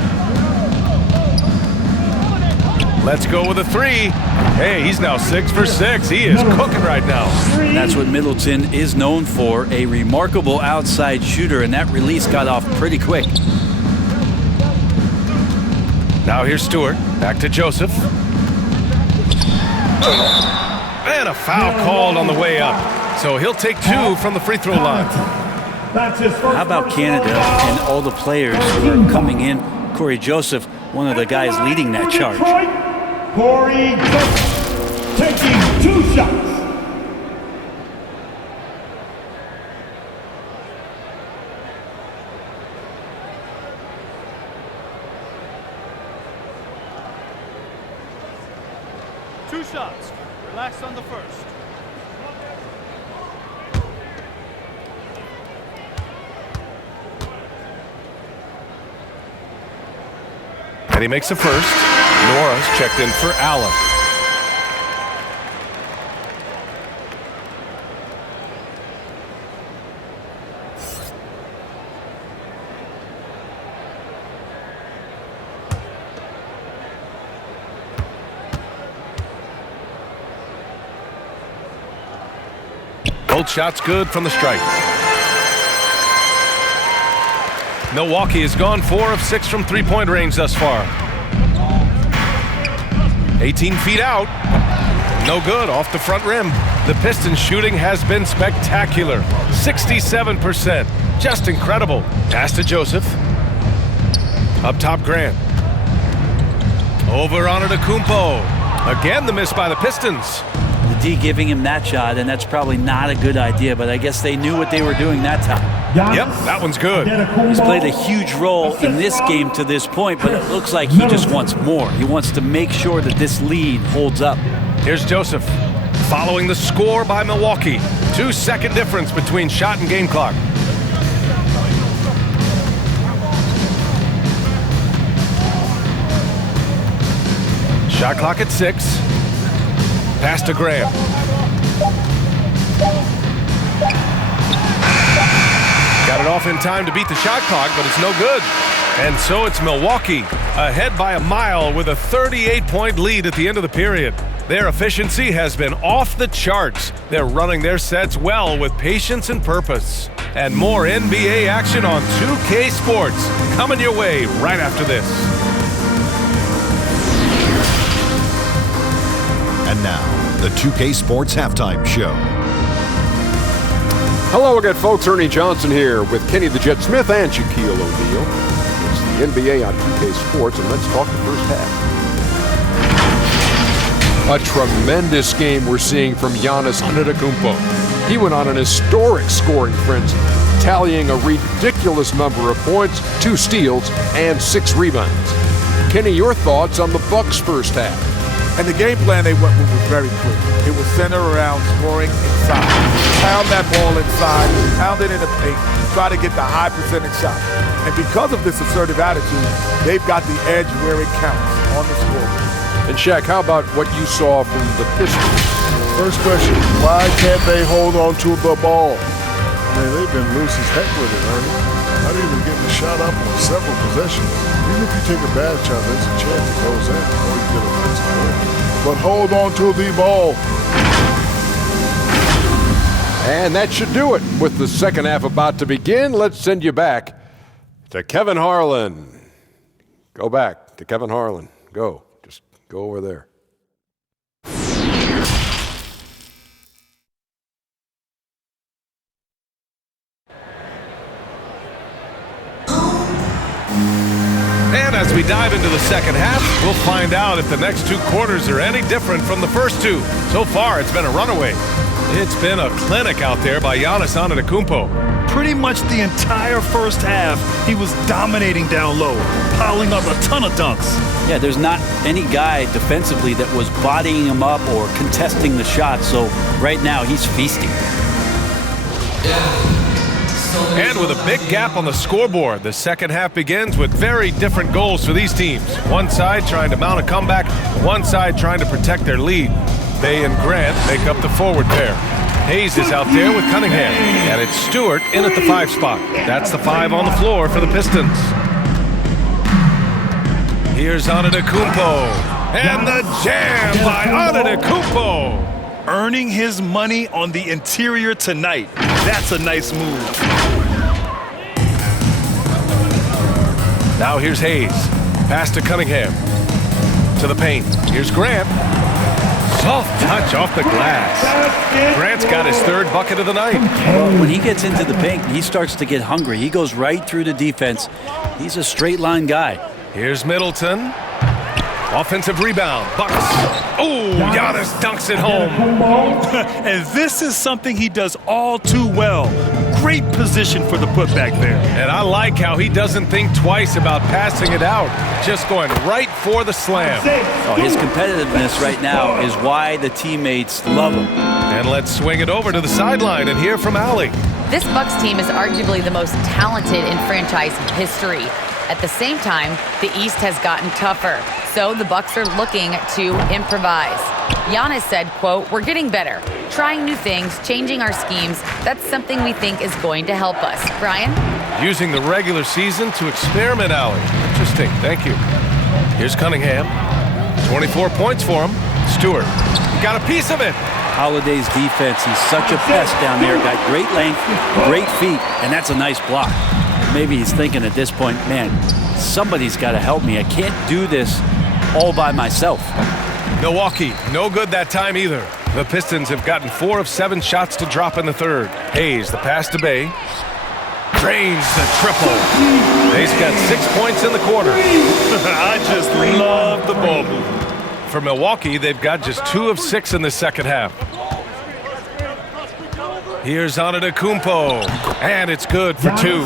Let's go with a 3. Hey, he's now 6 for 6. He is cooking right now. And that's what Middleton is known for, a remarkable outside shooter, and that release got off pretty quick. Now here's Stewart. Back to Joseph. And a foul called on the way up. So he'll take 2 from the free throw line. How about Canada and all the players who are coming in? Corey Joseph, one of the guys leading that charge. Corey Joseph taking 2 shots. Relax on the first. And he makes the first. Nora's checked in for Allen. Both shots good from the stripe. Milwaukee has gone 4 of 6 from three-point range thus far. 18 feet out. No good off the front rim. The Pistons shooting has been spectacular. 67%. Just incredible. Pass to Joseph. Up top, Grant. Over on Antetokounmpo. Again, the miss by the Pistons. The D giving him that shot, and that's probably not a good idea, but I guess they knew what they were doing that time. Yep, that one's good. He's played a huge role in this game to this point, but it looks like he just wants more. He wants to make sure that this lead holds up. Here's Joseph, following the score by Milwaukee. 2-second difference between shot and game clock. Shot clock at 6. Pass to Graham. Got it off in time to beat the shot clock, but it's no good. And so it's Milwaukee, ahead by a mile with a 38-point lead at the end of the period. Their efficiency has been off the charts. They're running their sets well with patience and purpose. And more NBA action on 2K Sports coming your way right after this. And now, the 2K Sports Halftime Show. Hello again, folks. Ernie Johnson here with Kenny the Jet Smith and Shaquille O'Neal. It's the NBA on 2K Sports, and let's talk the first half. A tremendous game we're seeing from Giannis Antetokounmpo. He went on an historic scoring frenzy, tallying a ridiculous number of points, 2 steals, and 6 rebounds. Kenny, your thoughts on the Bucks' first half? And the game plan they went with was very clear. It was centered around scoring inside. Pound that ball inside, pound it in the paint, try to get the high percentage shot. And because of this assertive attitude, they've got the edge where it counts on the scoreboard. And Shaq, how about what you saw from the Pistons? First question, why can't they hold on to the ball? Man, they've been loose as heck with it, Ernie. Not even getting a shot up on several possessions. Even if you take a bad shot, there's a chance it goes in or you get a nice goal. But hold on to the ball. And that should do it. With the second half about to begin, let's send you back to Kevin Harlan. Go back to Kevin Harlan. Go. Just go over there. And as we dive into the second half, we'll find out if the next 2 quarters are any different from the first 2. So far, it's been a runaway. It's been a clinic out there by Giannis Antetokounmpo. Pretty much the entire first half, he was dominating down low, piling up a ton of dunks. Yeah, there's not any guy defensively that was bodying him up or contesting the shot, so right now he's feasting. And with a big gap on the scoreboard, the second half begins with very different goals for these teams. One side trying to mount a comeback, one side trying to protect their lead. Bay and Grant make up the forward pair. Hayes is out there with Cunningham, and it's Stewart in at the 5 spot. That's the 5 on the floor for the Pistons. Here's Antetokounmpo, and the jam by Antetokounmpo. Earning his money on the interior tonight. That's a nice move. Now here's Hayes. Pass to Cunningham. To the paint. Here's Grant. Soft touch off the glass. Grant's got his third bucket of the night. Well, when he gets into the paint, he starts to get hungry. He goes right through the defense. He's a straight line guy. Here's Middleton. Offensive rebound. Bucks. Oh, Giannis dunks it home. And this is something he does all too well. Great position for the putback there. And I like how he doesn't think twice about passing it out. Just going right for the slam. Oh, his competitiveness right now is why the teammates love him. And let's swing it over to the sideline and hear from Allie. This Bucks team is arguably the most talented in franchise history. At the same time, the East has gotten tougher, so the Bucks are looking to improvise. Giannis said, quote, "We're getting better, trying new things, changing our schemes. That's something we think is going to help us." Brian? Using the regular season to experiment, Allie. Interesting, thank you. Here's Cunningham. 24 points for him. Stewart, he got a piece of it. Holiday's defense, he's such a pest down there. Got great length, great feet, and that's a nice block. Maybe he's thinking at this point, man, somebody's got to help me. I can't do this all by myself. Milwaukee, no good that time either. The Pistons have gotten 4 of 7 shots to drop in the third. Hayes, the pass to Bay. Drains the triple. Hayes got 6 points in the quarter. I just love the ball movement. For Milwaukee, they've got just 2 of 6 in the second half. Here's Antetokounmpo, and it's good for 2.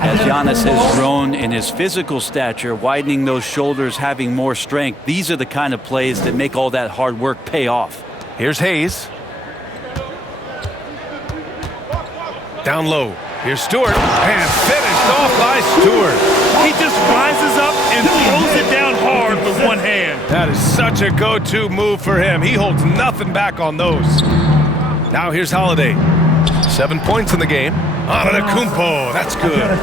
As Giannis has grown in his physical stature, widening those shoulders, having more strength, these are the kind of plays that make all that hard work pay off. Here's Hayes. Down low. Here's Stewart, and finished off by Stewart. He just rises up and throws it down hard with one hand. That is such a go-to move for him. He holds nothing back on those. Now here's Holiday. 7 points in the game. Antetokounmpo, that's good.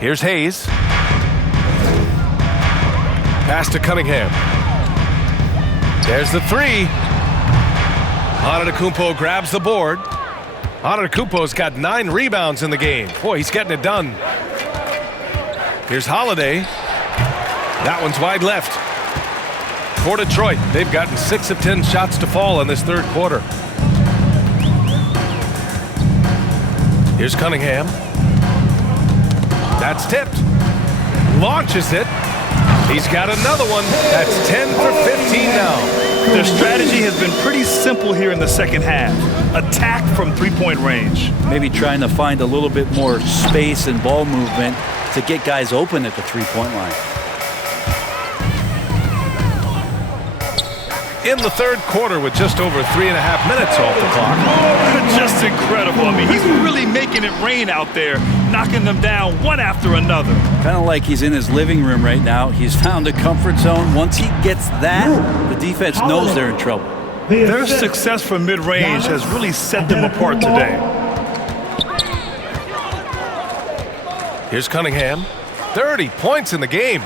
Here's Hayes. Pass to Cunningham. There's the 3. Antetokounmpo grabs the board. Antetokounmpo's got 9 rebounds in the game. Boy, he's getting it done. Here's Holiday. That one's wide left. For Detroit, they've gotten 6 of 10 shots to fall in this third quarter. Here's Cunningham. That's tipped. Launches it. He's got another one. That's 10 for 15 now. Their strategy has been pretty simple here in the second half. Attack from three-point range. Maybe trying to find a little bit more space and ball movement to get guys open at the three-point line. In the third quarter with just over 3.5 minutes off the clock. Just incredible. I mean, he's really making it rain out there, knocking them down one after another. Kind of like he's in his living room right now. He's found a comfort zone. Once he gets that, the defense knows they're in trouble. Their success from mid-range has really set them apart today. Here's Cunningham. 30 points in the game.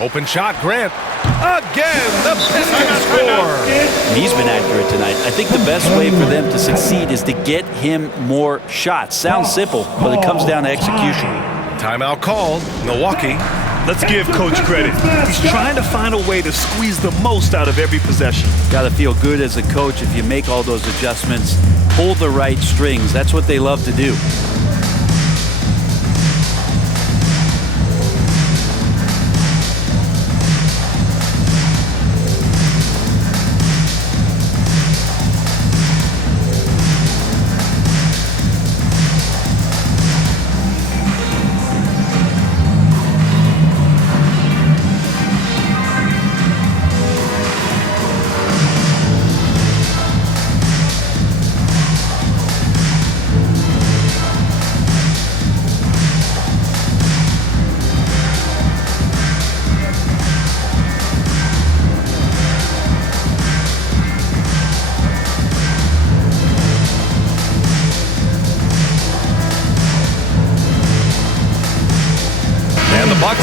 Open shot, Grant. Again, the Pistons score. He's been accurate tonight. I think the best way for them to succeed is to get him more shots. Sounds simple, but it comes down to execution. Timeout called. Milwaukee. Let's give Coach credit. He's trying to find a way to squeeze the most out of every possession. Got to feel good as a coach if you make all those adjustments. Pull the right strings. That's what they love to do.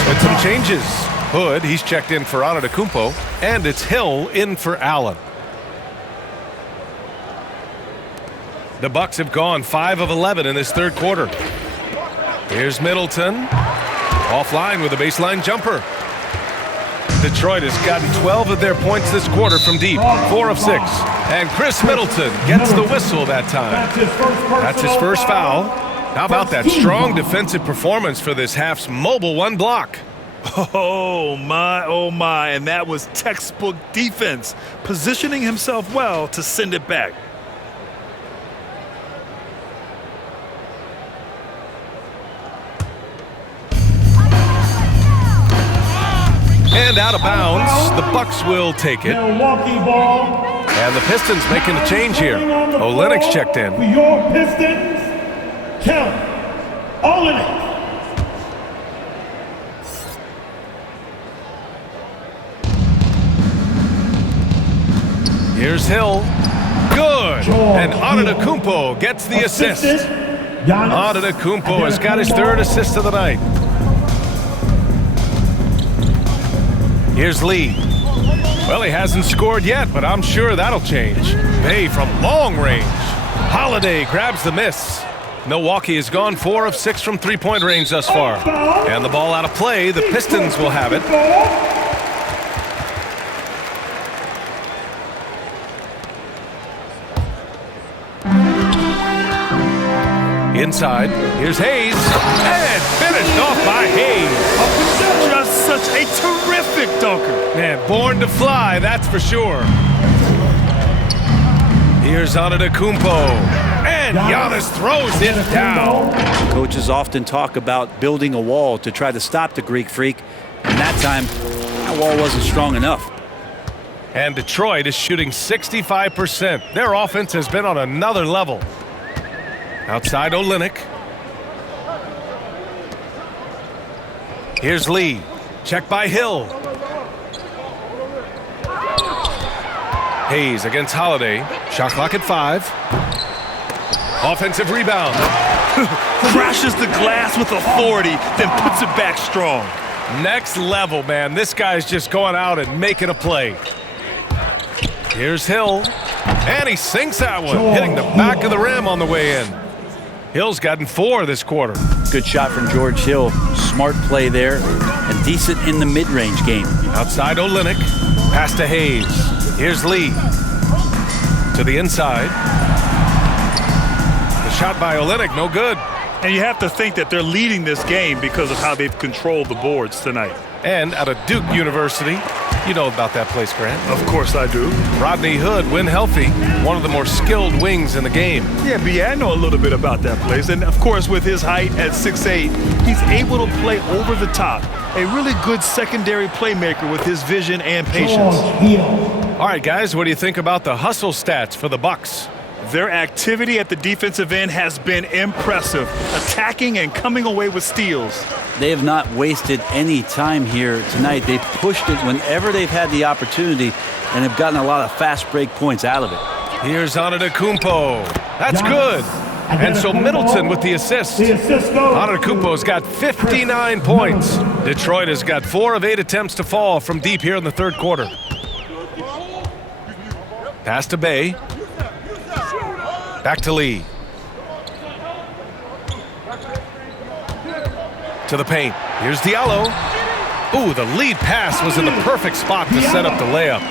With some changes. Hood, he's checked in for Antetokounmpo, and it's Hill in for Allen. The Bucks have gone 5 of 11 in this third quarter. Here's Middleton. Offline with a baseline jumper. Detroit has gotten 12 of their points this quarter from deep, 4 of 6. And Chris Middleton gets the whistle that time. That's his first foul. How about that strong defensive performance for this half's mobile one block? Oh my, and that was textbook defense, positioning himself well to send it back. And out of bounds, the Bucks will take it. Milwaukee ball. And the Pistons making a change here. Olynyk's checked in. For your Pistons, Kelly Olynyk. Here's Hill. Good. And Antetokounmpo gets the assist. Antetokounmpo has got his third assist of the night. Here's Lee. Well, he hasn't scored yet, but I'm sure that'll change. Bay from long range. Holiday grabs the miss. Milwaukee has gone 4 of 6 from three-point range thus far. And the ball out of play. The Pistons will have it. Inside, here's Hayes, and finished off by Hayes. Just such a terrific dunker. Man, born to fly, that's for sure. Here's Antetokounmpo, and Giannis throws it down. Coaches often talk about building a wall to try to stop the Greek Freak, and that time, that wall wasn't strong enough. And Detroit is shooting 65%. Their offense has been on another level. Outside Olynyk. Here's Lee. Check by Hill. Hayes against Holiday. Shot clock at 5. Offensive rebound. Crashes the glass with authority, then puts it back strong. Next level, man. This guy's just going out and making a play. Here's Hill. And he sinks that one, hitting the back of the rim on the way in. Hill's gotten 4 this quarter. Good shot from George Hill. Smart play there and decent in the mid-range game. Outside Olynyk. Pass to Hayes. Here's Lee. To the inside. The shot by Olynyk, no good. And you have to think that they're leading this game because of how they've controlled the boards tonight. And out of Duke University. You know about that place, Grant. Of course I do. Rodney Hood, when healthy, one of the more skilled wings in the game. Yeah, B, I know a little bit about that place. And, of course, with his height at 6'8", he's able to play over the top. A really good secondary playmaker with his vision and patience. All right, guys, what do you think about the hustle stats for the Bucks? Their activity at the defensive end has been impressive, attacking and coming away with steals. They have not wasted any time here tonight. They've pushed it whenever they've had the opportunity and have gotten a lot of fast break points out of it. Here's Antetokounmpo. That's good. And so Middleton with the assist. Antetokounmpo's got 59 points. Detroit has got 4 of 8 attempts to fall from deep here in the third quarter. Pass to Bay. Back to Lee. To the paint. Here's Diallo. Ooh, the lead pass was in the perfect spot to set up the layup.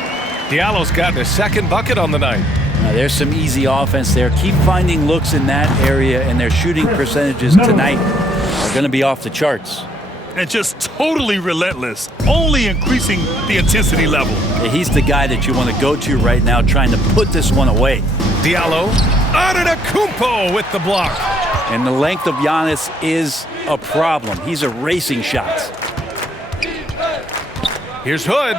Diallo's gotten his second bucket on the night. Now, there's some easy offense there. Keep finding looks in that area, and their shooting percentages tonight are going to be off the charts. And just totally relentless, only increasing the intensity level. Yeah, he's the guy that you want to go to right now, trying to put this one away. Diallo. Antetokounmpo with the block. And the length of Giannis is a problem. He's erasing shots. Here's Hood.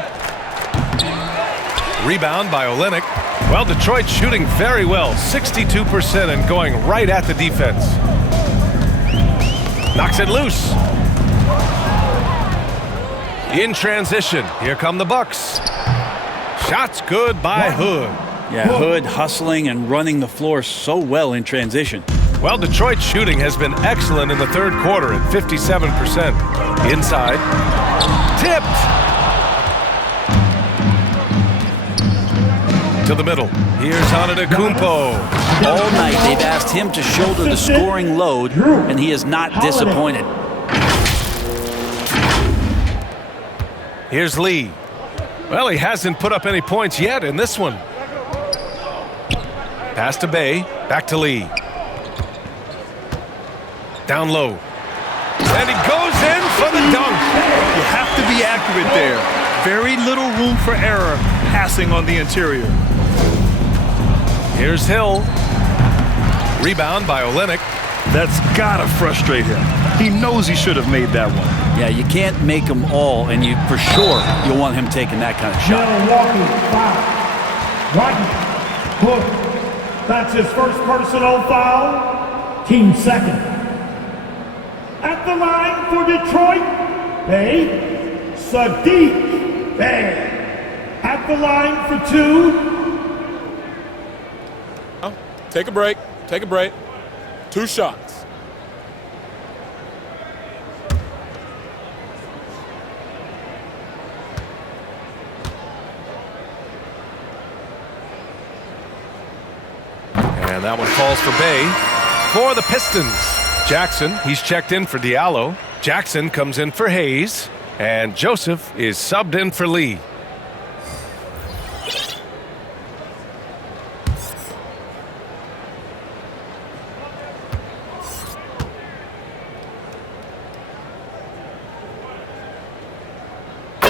Rebound by Olynyk. Well, Detroit shooting very well, 62% and going right at the defense. Knocks it loose. In transition, here come the Bucks. Shots good by Hood. Yeah, Hood hustling and running the floor so well in transition. Well, Detroit's shooting has been excellent in the third quarter at 57%. Inside. Tipped. To to the middle. Here's Antetokounmpo. All night they've asked him to shoulder the scoring load, and he is not disappointed. Here's Lee. Well, he hasn't put up any points yet in this one. Pass to Bay. Back to Lee. Down low. And he goes in for the dunk. You have to be accurate there. Very little room for error passing on the interior. Here's Hill. Rebound by Olynyk. That's gotta frustrate him. He knows he should have made that one. Yeah, you can't make them all, and you for sure you'll want him taking that kind of shot. Milwaukee, foul. White, Hook. That's his first personal foul. Team second. At the line for Detroit, Bay, Sadiq Bay. At the line for 2. Take a break. Take a break. 2 shots. And that one falls for Bay. For the Pistons, Jackson, he's checked in for Diallo. Jackson comes in for Hayes. And Joseph is subbed in for Lee.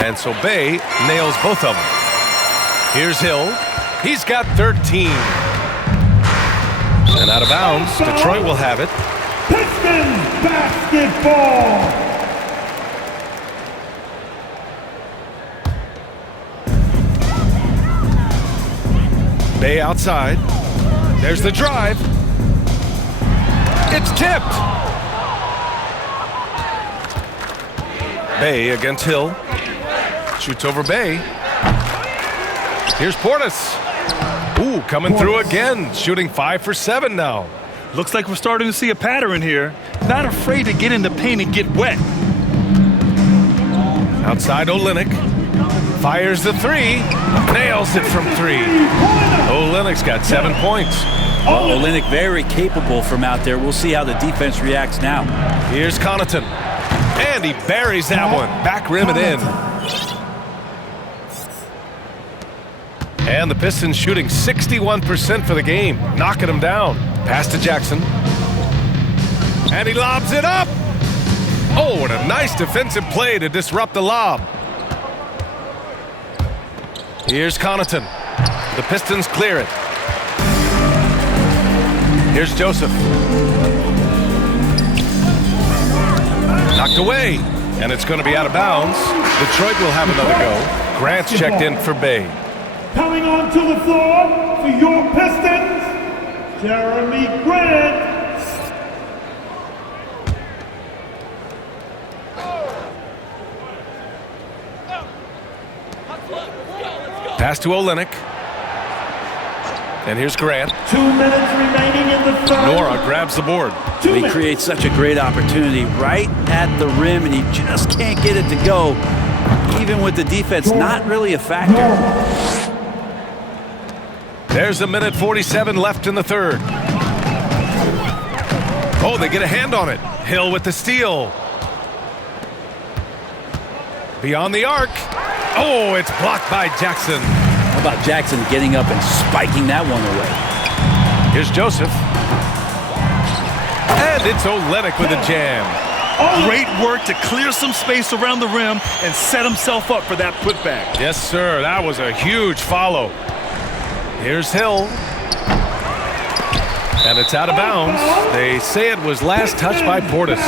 And so Bay nails both of them. Here's Hill. He's got 13. And out of bounds, Detroit will have it. Pistons basketball. Bay outside. There's the drive. It's tipped. Bay against Hill. Shoots over Bay. Here's Portis. Ooh, coming through again. Shooting 5 for 7 now. Looks like we're starting to see a pattern here. Not afraid to get in the paint and get wet. Outside Olynyk. Fires the 3. Nails it from 3. Olynyk's got 7 points. Well, Olynyk very capable from out there. We'll see how the defense reacts now. Here's Connaughton. And he buries that one. Back rim and in. And the Pistons shooting 61% for the game. Knocking them down. Pass to Jackson. And he lobs it up. Oh, and a nice defensive play to disrupt the lob. Here's Connaughton. The Pistons clear it. Here's Joseph. Knocked away. And it's going to be out of bounds. Detroit will have another go. Grant's checked in for Bay. Coming onto the floor for your Pistons, Jeremy Grant. Pass to Olynyk. And here's Grant. 2 minutes remaining in the third. Nora grabs the board. He creates such a great opportunity right at the rim, and he just can't get it to go. Even with the defense not really a factor. There's 1:47 left in the third. Oh, they get a hand on it. Hill with the steal. Beyond the arc. Oh, it's blocked by Jackson. How about Jackson getting up and spiking that one away? Here's Joseph. And it's Olynyk with a jam. Great work to clear some space around the rim and set himself up for that putback. Yes, sir. That was a huge follow. Here's Hill. And it's out of bounds. They say it was last touched by Portis.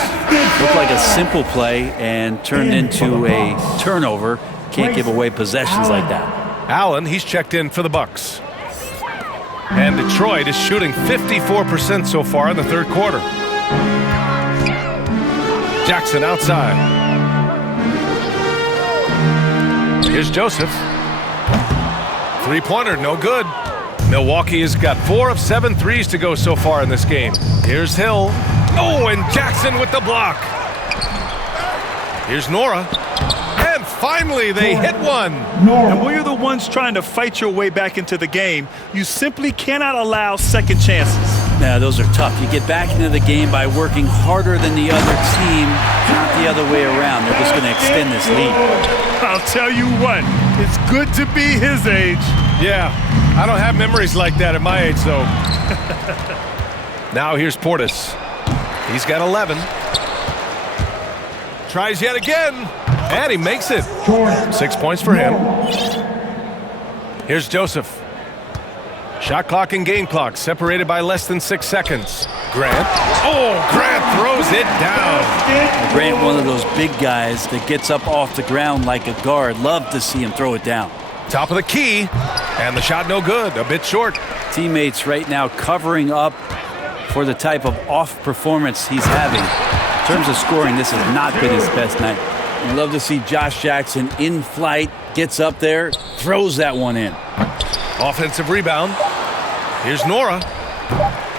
Looked like a simple play and turned into a turnover. Can't give away possessions like that. Allen, he's checked in for the Bucks. And Detroit is shooting 54% so far in the third quarter. Jackson outside. Here's Joseph. Three-pointer, no good. Milwaukee has got 4 of 7 threes to go so far in this game. Here's Hill. Oh, and Jackson with the block. Here's Nora. And Finally, they hit one. And when you're the ones trying to fight your way back into the game, you simply cannot allow second chances. Yeah, those are tough. You get back into the game by working harder than the other team, not the other way around. They're just going to extend this lead. I'll tell you what, it's good to be his age. Yeah, I don't have memories like that at my age, though. Now here's Portis. He's got 11. Tries yet again, and he makes it. 6 points for him. Here's Joseph. Shot clock and game clock separated by less than 6 seconds. Grant. Oh, Grant throws it down. Grant, one of those big guys that gets up off the ground like a guard. Love to see him throw it down. Top of the key, and the shot no good, a bit short. Teammates right now covering up for the type of off performance he's having. In terms of scoring, this has not been his best night. I'd love to see Josh Jackson in flight, gets up there, throws that one in. Offensive rebound. Here's Nora.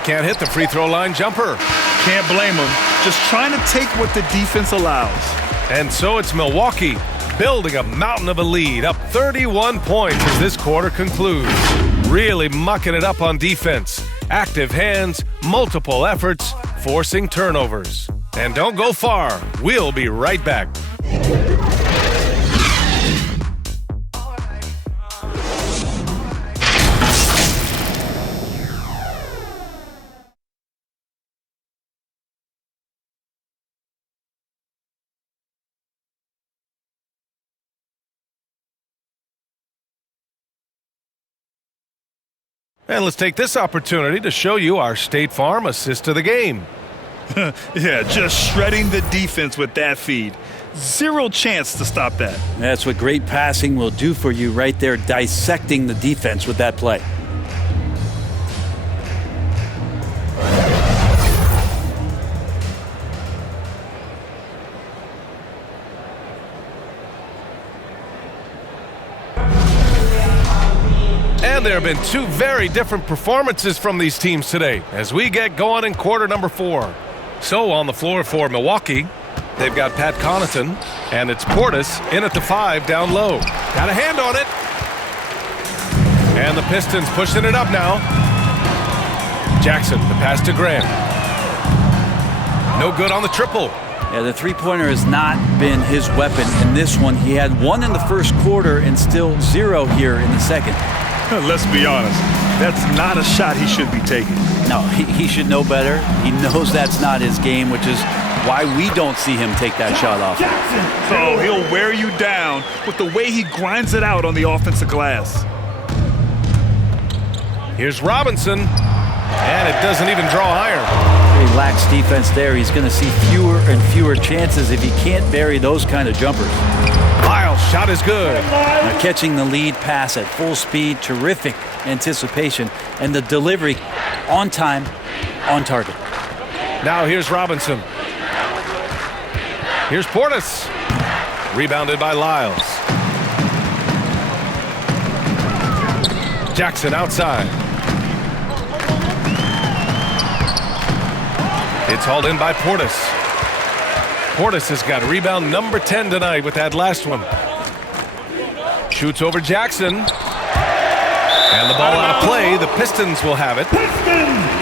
Can't hit the free throw line jumper. Can't blame him. Just trying to take what the defense allows. And so it's Milwaukee building a mountain of a lead, up 31 points as this quarter concludes. Really mucking it up on defense. Active hands, multiple efforts, forcing turnovers. And don't go far. We'll be right back. And let's take this opportunity to show you our State Farm assist to the game. Yeah, just shredding the defense with that feed. Zero chance to stop that. That's what great passing will do for you right there, dissecting the defense with that play. And there have been two very different performances from these teams today as we get going in quarter number 4. So on the floor for Milwaukee, they've got Pat Connaughton, and it's Portis in at the 5 down low. Got a hand on it. And the Pistons pushing it up now. Jackson, the pass to Grant. No good on the triple. Yeah, the three-pointer has not been his weapon in this one. He had 1 in the first quarter and still 0 here in the second. Let's be honest, that's not a shot he should be taking. No, he should know better. He knows that's not his game, which is why we don't see him take that shot off. So he'll wear you down with the way he grinds it out on the offensive glass. Here's Robinson, and it doesn't even draw iron. He lacks defense there. He's going to see fewer and fewer chances if he can't bury those kind of jumpers. Lyle's shot is good. Now catching the lead pass at full speed, terrific anticipation, and the delivery on time, on target. Now here's Robinson. Here's Portis. Rebounded by Lyles. Jackson outside. It's hauled in by Portis. Portis has got rebound number 10 tonight with that last one. Shoots over Jackson. And the ball out of play. The Pistons will have it. Pistons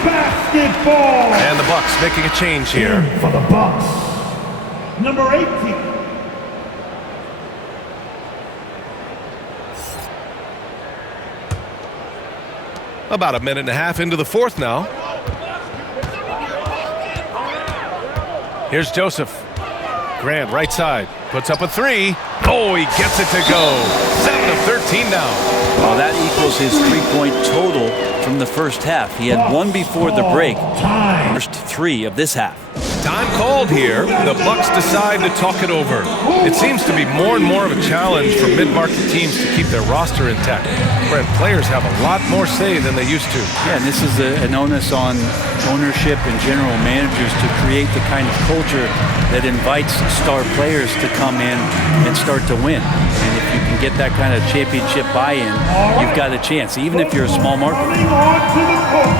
basketball. And the Bucks making a change here. For the Bucks, number 18. About a minute and a half into the fourth now. Here's Joseph. Grant, right side, puts up a 3. Oh, he gets it to go. 7 of 13 now. Well, that equals his three-point total from the first half. He had 1 before the break. First 3 of this half. Time called here. The Bucks decide to talk it over. It seems to be more and more of a challenge for mid-market teams to keep their roster intact, where players have a lot more say than they used to. Yeah, and this is an onus on ownership and general managers to create the kind of culture that invites star players to come in and start to win. And if you can get that kind of championship buy-in, you've got a chance, even if you're a small market. Coming on to the court.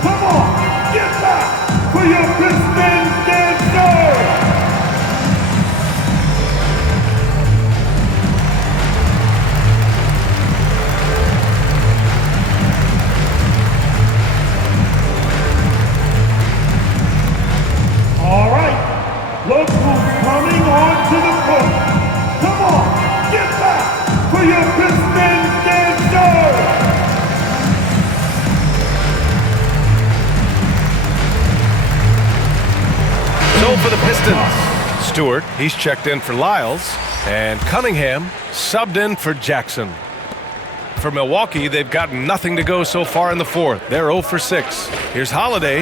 Come on, get back for your Pistons dancer. Stewart, he's checked in for Lyles. And Cunningham subbed in for Jackson. For Milwaukee, they've gotten nothing to go so far in the fourth. They're 0 for 6. Here's Holiday.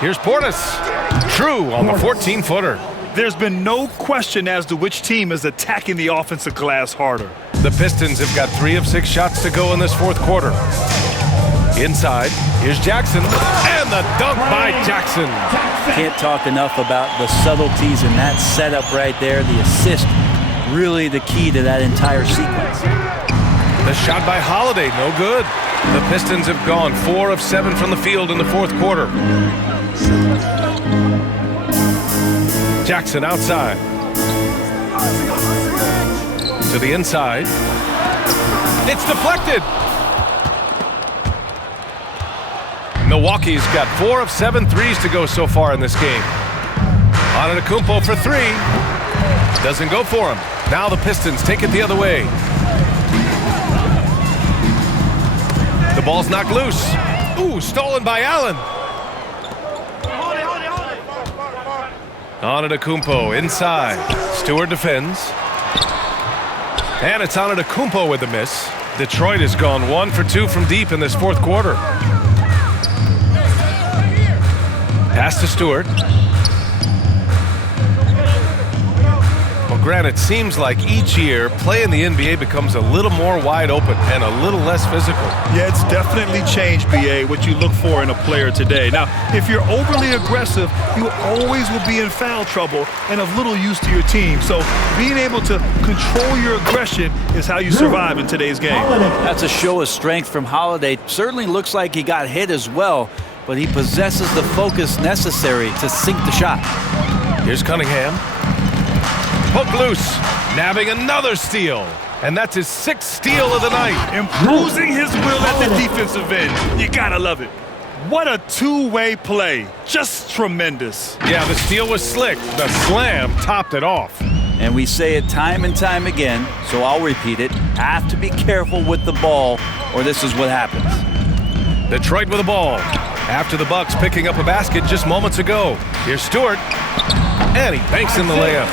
Here's Portis. True on the 14-footer. There's been no question as to which team is attacking the offensive glass harder. The Pistons have got 3 of 6 shots to go in this fourth quarter. Inside, here's Jackson, and the dunk by Jackson. Can't talk enough about the subtleties in that setup right there. The assist, really the key to that entire sequence. The shot by Holiday, no good. The Pistons have gone 4 of 7 from the field in the fourth quarter. Jackson outside. To the inside. It's deflected. Milwaukee's got 4 of 7 threes to go so far in this game. Antetokounmpo for 3. Doesn't go for him. Now the Pistons take it the other way. The ball's knocked loose. Ooh, stolen by Allen. Antetokounmpo inside. Stewart defends. And it's Antetokounmpo with the miss. Detroit has gone 1 for 2 from deep in this fourth quarter. Pass to Stewart. Well, Grant, it seems like each year play in the NBA becomes a little more wide open and a little less physical. Yeah, it's definitely changed, BA, what you look for in a player today. Now, if you're overly aggressive, you always will be in foul trouble and of little use to your team. So being able to control your aggression is how you survive in today's game. That's a show of strength from Holiday. Certainly looks like he got hit as well, but he possesses the focus necessary to sink the shot. Here's Cunningham. Hook loose, nabbing another steal. And that's his 6th steal of the night. Imposing his will at the defensive end. You gotta love it. What a two-way play. Just tremendous. Yeah, the steal was slick. The slam topped it off. And we say it time and time again, so I'll repeat it. Have to be careful with the ball, or this is what happens. Detroit with the ball. After the Bucks picking up a basket just moments ago. Here's Stewart. And he banks in the layup.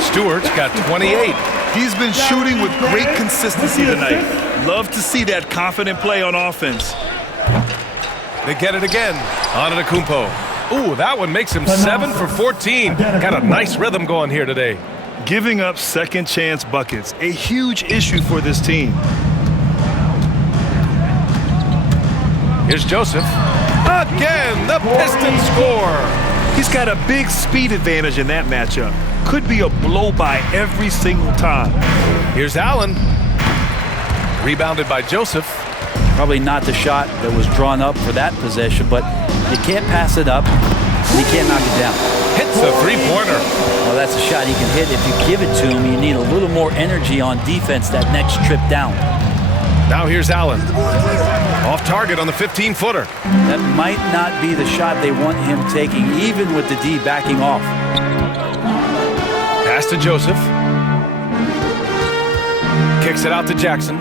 Stewart's got 28. He's been shooting with great consistency tonight. Love to see that confident play on offense. They get it again. Antetokounmpo. Ooh, that one makes him 7 for 14. Got a nice rhythm going here today. Giving up second chance buckets, a huge issue for this team. Here's Joseph. Again, the Pistons score. He's got a big speed advantage in that matchup. Could be a blow-by every single time. Here's Allen. Rebounded by Joseph. Probably not the shot that was drawn up for that possession, but you can't pass it up, and you can't knock it down. Hits a three-pointer. Well, that's a shot he can hit. If you give it to him, you need a little more energy on defense that next trip down. Now here's Allen. Off target on the 15-footer. That might not be the shot they want him taking, even with the D backing off. Pass to Joseph. Kicks it out to Jackson.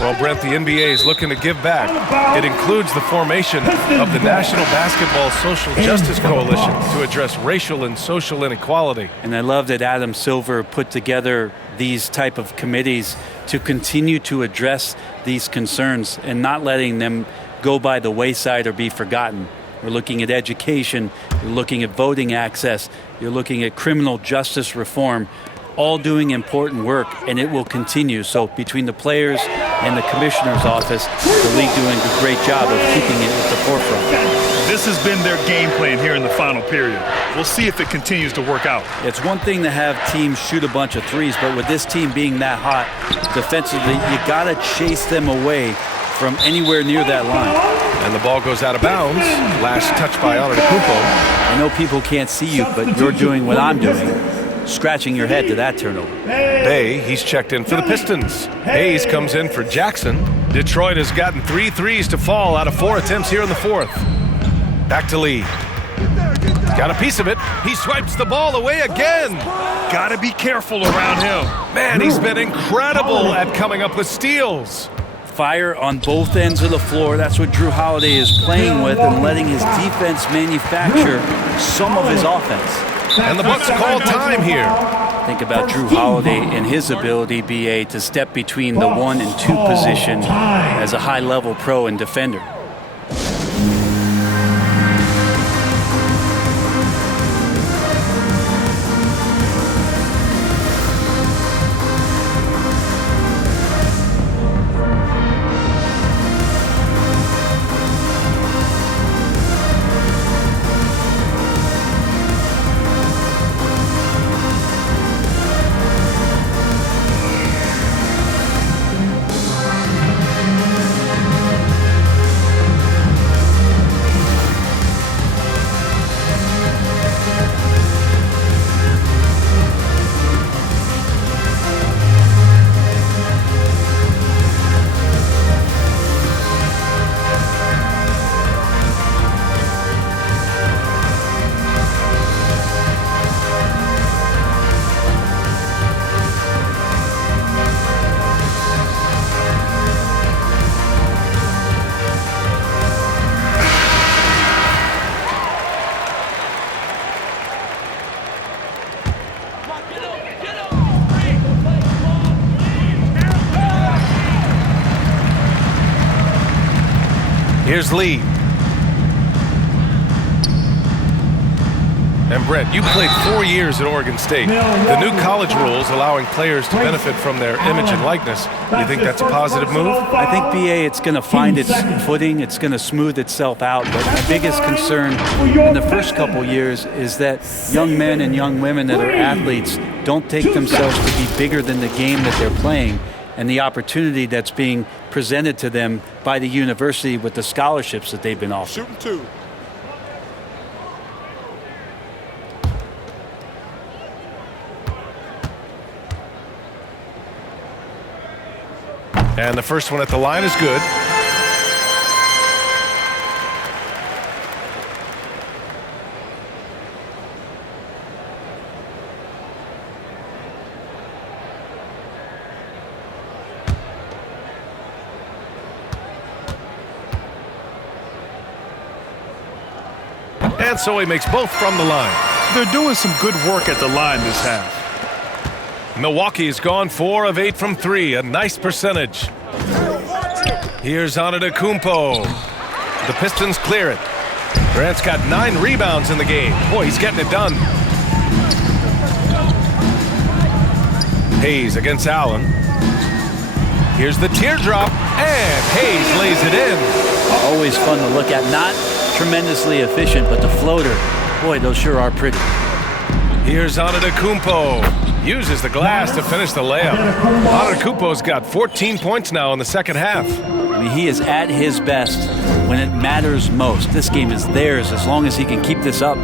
Well, Brent, the NBA is looking to give back. It includes the formation of the National Basketball Social Justice Coalition to address racial and social inequality. And I love that Adam Silver put together these type of committees to continue to address these concerns and not letting them go by the wayside or be forgotten. We're looking at education, you're looking at voting access, you're looking at criminal justice reform, all doing important work, and it will continue. So between the players and the commissioner's office, the league doing a great job of keeping it at the forefront. This has been their game plan here in the final period. We'll see if it continues to work out. It's one thing to have teams shoot a bunch of threes, but with this team being that hot defensively, you got to chase them away from anywhere near that line. And the ball goes out of bounds. Last touch by Antetokounmpo. I know people can't see you, but you're doing what I'm doing. Scratching your head to that turnover. Bay, he's checked in for the Pistons. Hayes comes in for Jackson. Detroit has gotten 3 threes to fall out of 4 attempts here in the fourth. Back to Lee. Got a piece of it. He swipes the ball away again. Got to be careful around him. Man, he's been incredible at coming up with steals. Fire on both ends of the floor. That's what Drew Holiday is playing with and letting his defense manufacture some of his offense. And the Bucks call time here. Think about Drew Holiday and his ability, BA, to step between the 1 and 2 position as a high-level pro and defender. Here's Lee. And Brett, you played 4 years at Oregon State. The new college rules allowing players to benefit from their image and likeness, you think that's a positive move? I think, BA, it's going to find its footing. It's going to smooth itself out. But my biggest concern in the first couple years is that young men and young women that are athletes don't take themselves to be bigger than the game that they're playing and the opportunity that's being presented to them by the university with the scholarships that they've been offered. Shooting 2. And the first one at the line is good. And so he makes both from the line. They're doing some good work at the line this half. Milwaukee's gone 4 of 8 from 3, a nice percentage. Here's Antetokounmpo. The Pistons clear it. Grant's got 9 rebounds in the game. Boy, he's getting it done. Hayes against Allen. Here's the teardrop, and Hayes lays it in. Always fun to look at. Not tremendously efficient, but the floater, boy, those sure are pretty. Here's Antetokounmpo. Uses the glass to finish the layup. Antetokounmpo's got 14 points now in the second half. I mean, he is at his best when it matters most. This game is theirs as long as he can keep this up.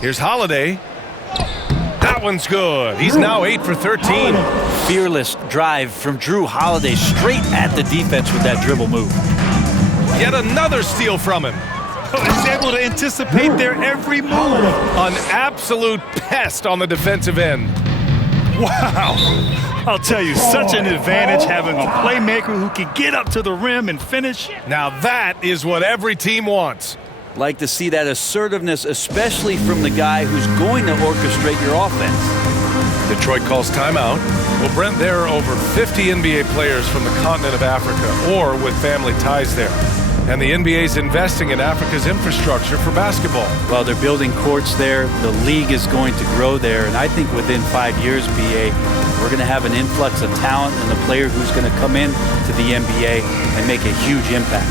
Here's Holiday. That one's good. He's now 8 for 13. Fearless drive from Drew Holiday straight at the defense with that dribble move. Yet another steal from him. He's able to anticipate their every move. An absolute pest on the defensive end. Wow. I'll tell you, such an advantage having a playmaker who can get up to the rim and finish. Now that is what every team wants. Like to see that assertiveness, especially from the guy who's going to orchestrate your offense. Detroit calls timeout. Well, Brent, there are over 50 NBA players from the continent of Africa or with family ties there. And the NBA's investing in Africa's infrastructure for basketball. Well, they're building courts there. The league is going to grow there. And I think within 5 years, BA, we're going to have an influx of talent and a player who's going to come in to the NBA and make a huge impact.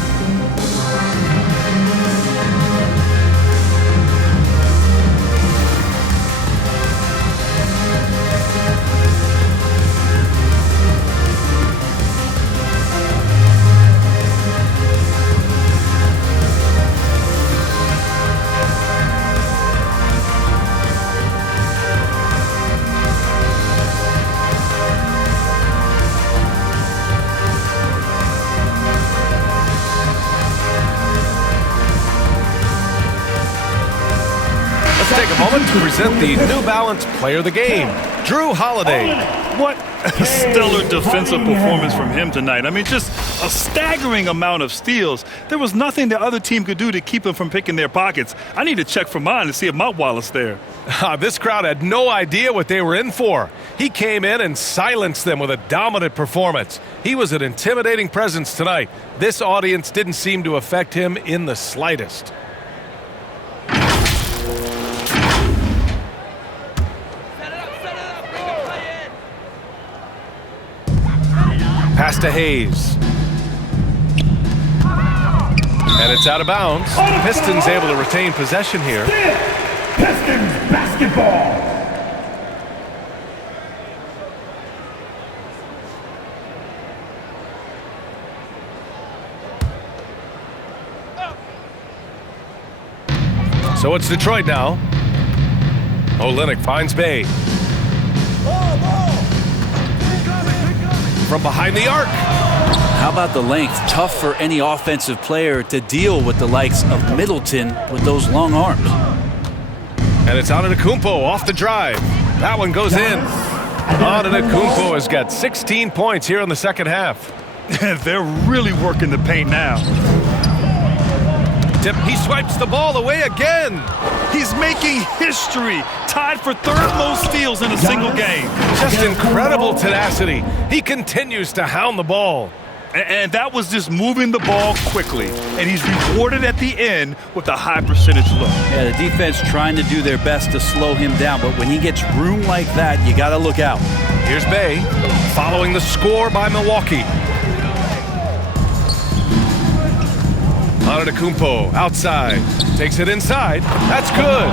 take a moment to present the New Balance Player of the Game, Drew Holiday. What a stellar defensive performance from him tonight. I mean, just a staggering amount of steals. There was nothing the other team could do to keep them from picking their pockets. I need to check for mine to see if my wallet's there. This crowd had no idea what they were in for. He came in and silenced them with a dominant performance. He was an intimidating presence tonight. This audience didn't seem to affect him in the slightest. Pass to Hayes. And it's out of bounds. Pistons able to retain possession here. Pistons basketball. So it's Detroit now. Olynyk finds Bay. From behind the arc. How about the length? Tough for any offensive player to deal with the likes of Middleton with those long arms. And it's Antetokounmpo off the drive. That one goes in. Antetokounmpo has got 16 points here in the second half. They're really working the paint now. Tip, he swipes the ball away again. He's making history. Tied for third most steals in a single game. Just incredible tenacity. He continues to hound the ball. And that was just moving the ball quickly. And he's rewarded at the end with a high percentage look. Yeah, the defense trying to do their best to slow him down. But when he gets room like that, you got to look out. Here's Bay following the score by Milwaukee. Antetokounmpo outside. Takes it inside. That's good.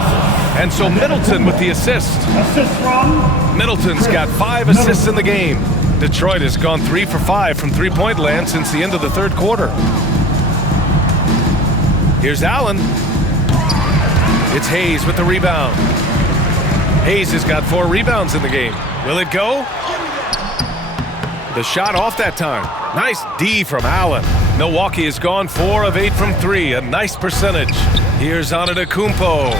And so Middleton with the assist. Assist from Middleton's got 5 assists in the game. Detroit has gone 3 for 5 from three-point land since the end of the third quarter. Here's Allen. It's Hayes with the rebound. Hayes has got 4 rebounds in the game. Will it go? The shot off that time. Nice D from Allen. Milwaukee has gone 4 of 8 from 3. A nice percentage. Here's Antetokounmpo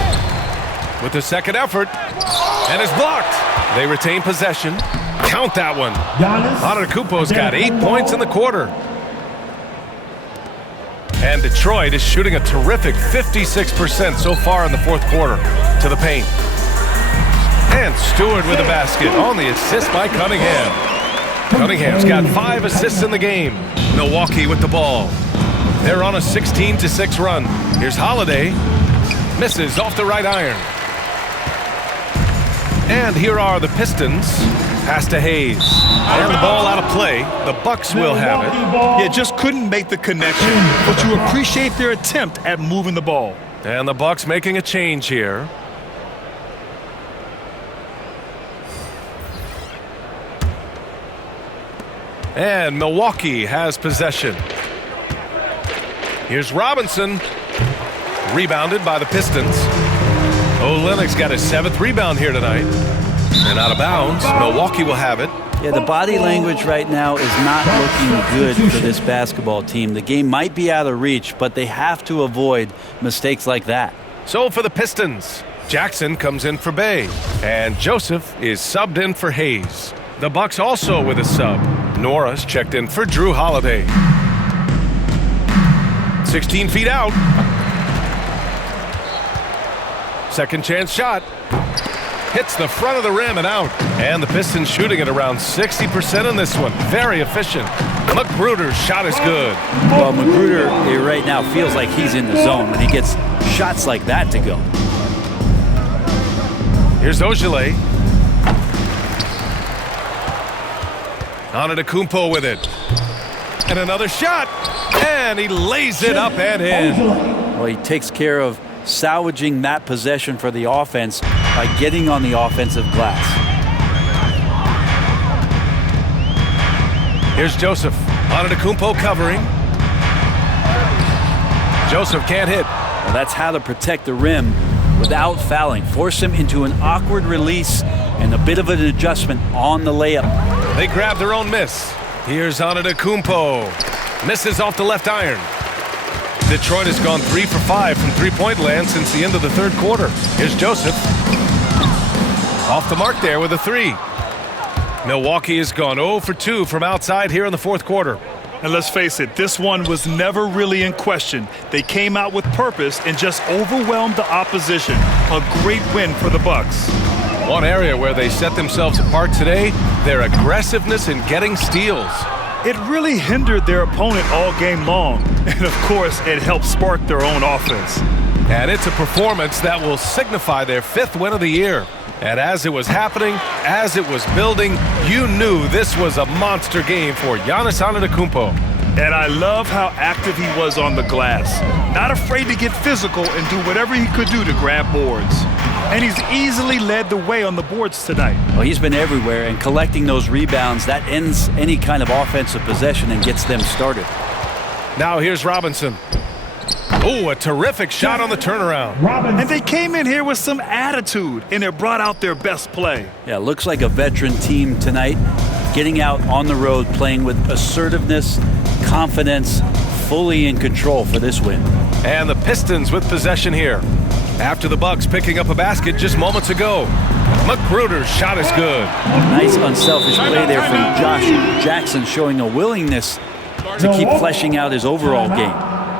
with the second effort. And is blocked. They retain possession. Count that one. Antetokounmpo's got 8 points in the quarter. And Detroit is shooting a terrific 56% so far in the fourth quarter to the paint. And Stewart with the basket on the assist by Cunningham. Cunningham's got 5 assists in the game. Milwaukee with the ball. They're on a 16-6 run. Here's Holiday. Misses off the right iron. And here are the Pistons. Pass to Hayes. And the ball out of play. The Bucks will have it. Yeah, just couldn't make the connection. But you appreciate their attempt at moving the ball. And the Bucks making a change here. And Milwaukee has possession. Here's Robinson. Rebounded by the Pistons. Olynyk's got his 7th rebound here tonight. And out of bounds, Milwaukee will have it. Yeah, the body language right now is not looking good for this basketball team. The game might be out of reach, but they have to avoid mistakes like that. So for the Pistons, Jackson comes in for Bay. And Joseph is subbed in for Hayes. The Bucks also with a sub. Norris checked in for Drew Holiday. 16 feet out. Second chance shot. Hits the front of the rim and out. And the Pistons shooting at around 60% in this one. Very efficient. McGruder's shot is good. Well, McGruder right now feels like he's in the zone when he gets shots like that to go. Here's Ogilvy. Antetokounmpo with it. And another shot. And he lays it up and in. Well, he takes care of salvaging that possession for the offense by getting on the offensive glass. Here's Joseph. Antetokounmpo covering. Joseph can't hit. Well, that's how to protect the rim without fouling. Force him into an awkward release and a bit of an adjustment on the layup. They grab their own miss. Here's Antetokounmpo. Misses off the left iron. Detroit has gone 3 for 5 from three-point land since the end of the third quarter. Here's Joseph. Off the mark there with a 3. Milwaukee has gone 0 for 2 from outside here in the fourth quarter. And let's face it, this one was never really in question. They came out with purpose and just overwhelmed the opposition. A great win for the Bucks. One area where they set themselves apart today, their aggressiveness in getting steals. It really hindered their opponent all game long. And of course, it helped spark their own offense. And it's a performance that will signify their 5th win of the year. And as it was happening, as it was building, you knew this was a monster game for Giannis Antetokounmpo. And I love how active he was on the glass. Not afraid to get physical and do whatever he could do to grab boards. And he's easily led the way on the boards tonight. Well, he's been everywhere, and collecting those rebounds, that ends any kind of offensive possession and gets them started. Now here's Robinson. Oh, a terrific shot on the turnaround. And they came in here with some attitude, and it brought out their best play. Yeah, looks like a veteran team tonight, getting out on the road, playing with assertiveness, confidence, fully in control for this win. And the Pistons with possession here. After the Bucks picking up a basket just moments ago. Magruder's shot is good. Nice unselfish play there from Josh Jackson, showing a willingness to keep fleshing out his overall game.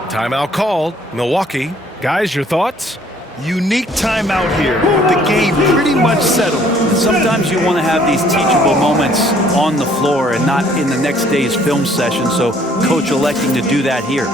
Timeout called. Milwaukee. Guys, your thoughts? Unique timeout here. The game pretty much settled. Sometimes you want to have these teachable moments on the floor and not in the next day's film session, so coach electing to do that here.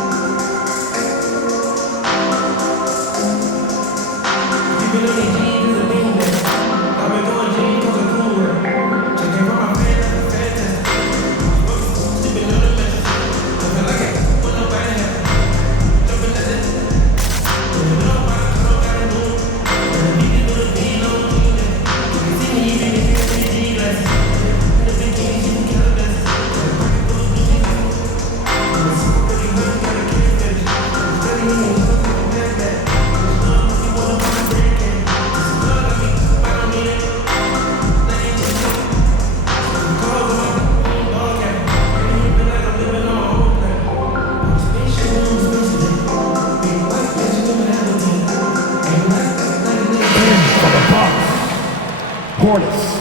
Portis.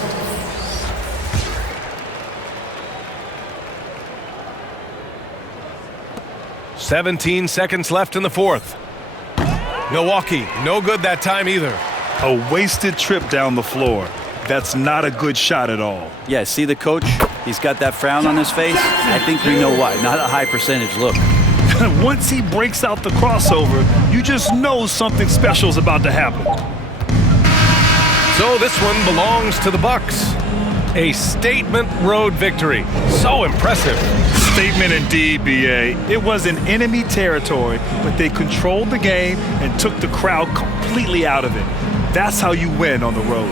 17 seconds left in the fourth. Milwaukee, no good that time either. A wasted trip down the floor. That's not a good shot at all. Yeah, see the coach? He's got that frown on his face. I think we know why. Not a high percentage look. Once he breaks out the crossover, you just know something special is about to happen. So this one belongs to the Bucks. A statement road victory. So impressive. Statement indeed, B.A. It was in enemy territory, but they controlled the game and took the crowd completely out of it. That's how you win on the road.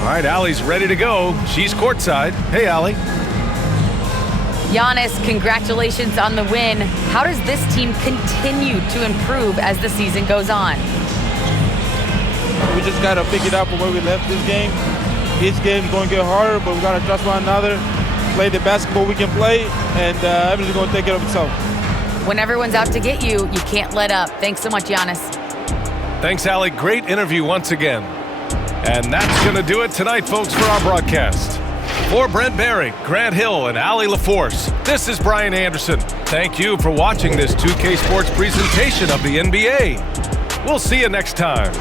All right, Allie's ready to go. She's courtside. Hey, Allie. Giannis, congratulations on the win. How does this team continue to improve as the season goes on? We just got to pick it up from where we left this game. Each game's going to get harder, but we got to trust one another, play the basketball we can play, and everything's going to take care of itself. When everyone's out to get you, you can't let up. Thanks so much, Giannis. Thanks, Allie. Great interview once again. And that's going to do it tonight, folks, for our broadcast. For Brent Barry, Grant Hill, and Allie LaForce, this is Brian Anderson. Thank you for watching this 2K Sports presentation of the NBA. We'll see you next time.